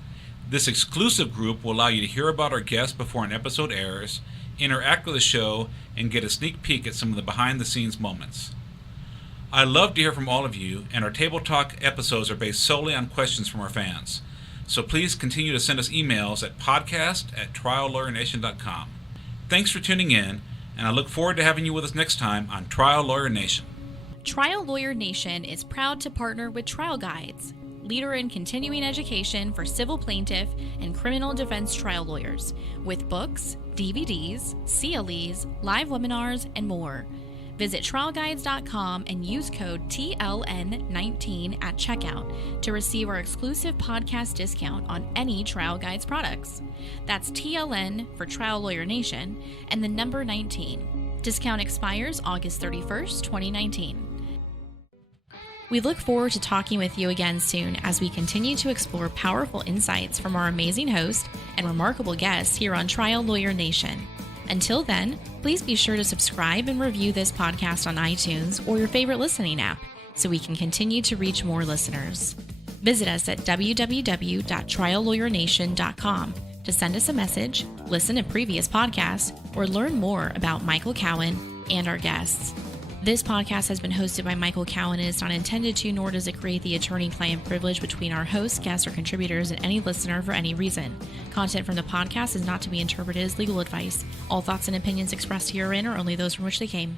This exclusive group will allow you to hear about our guests before an episode airs, interact with the show, and get a sneak peek at some of the behind-the-scenes moments. I love to hear from all of you, and our Table Talk episodes are based solely on questions from our fans. So please continue to send us emails at podcast@triallawyernation.com. Thanks for tuning in, and I look forward to having you with us next time on Trial Lawyer Nation. Trial Lawyer Nation is proud to partner with Trial Guides, leader in continuing education for civil plaintiff and criminal defense trial lawyers, with books, DVDs, CLEs, live webinars, and more. Visit trialguides.com and use code TLN19 at checkout to receive our exclusive podcast discount on any Trial Guides products. That's TLN for Trial Lawyer Nation and the number 19. Discount expires August 31st, 2019. We look forward to talking with you again soon as we continue to explore powerful insights from our amazing host and remarkable guests here on Trial Lawyer Nation. Until then, please be sure to subscribe and review this podcast on iTunes or your favorite listening app so we can continue to reach more listeners. Visit us at www.triallawyernation.com to send us a message, listen to previous podcasts, or learn more about Michael Cowen and our guests. This podcast has been hosted by Michael Cowen and is not intended to, nor does it create the attorney-client privilege between our hosts, guests, or contributors and any listener for any reason. Content from the podcast is not to be interpreted as legal advice. All thoughts and opinions expressed herein are only those from which they came.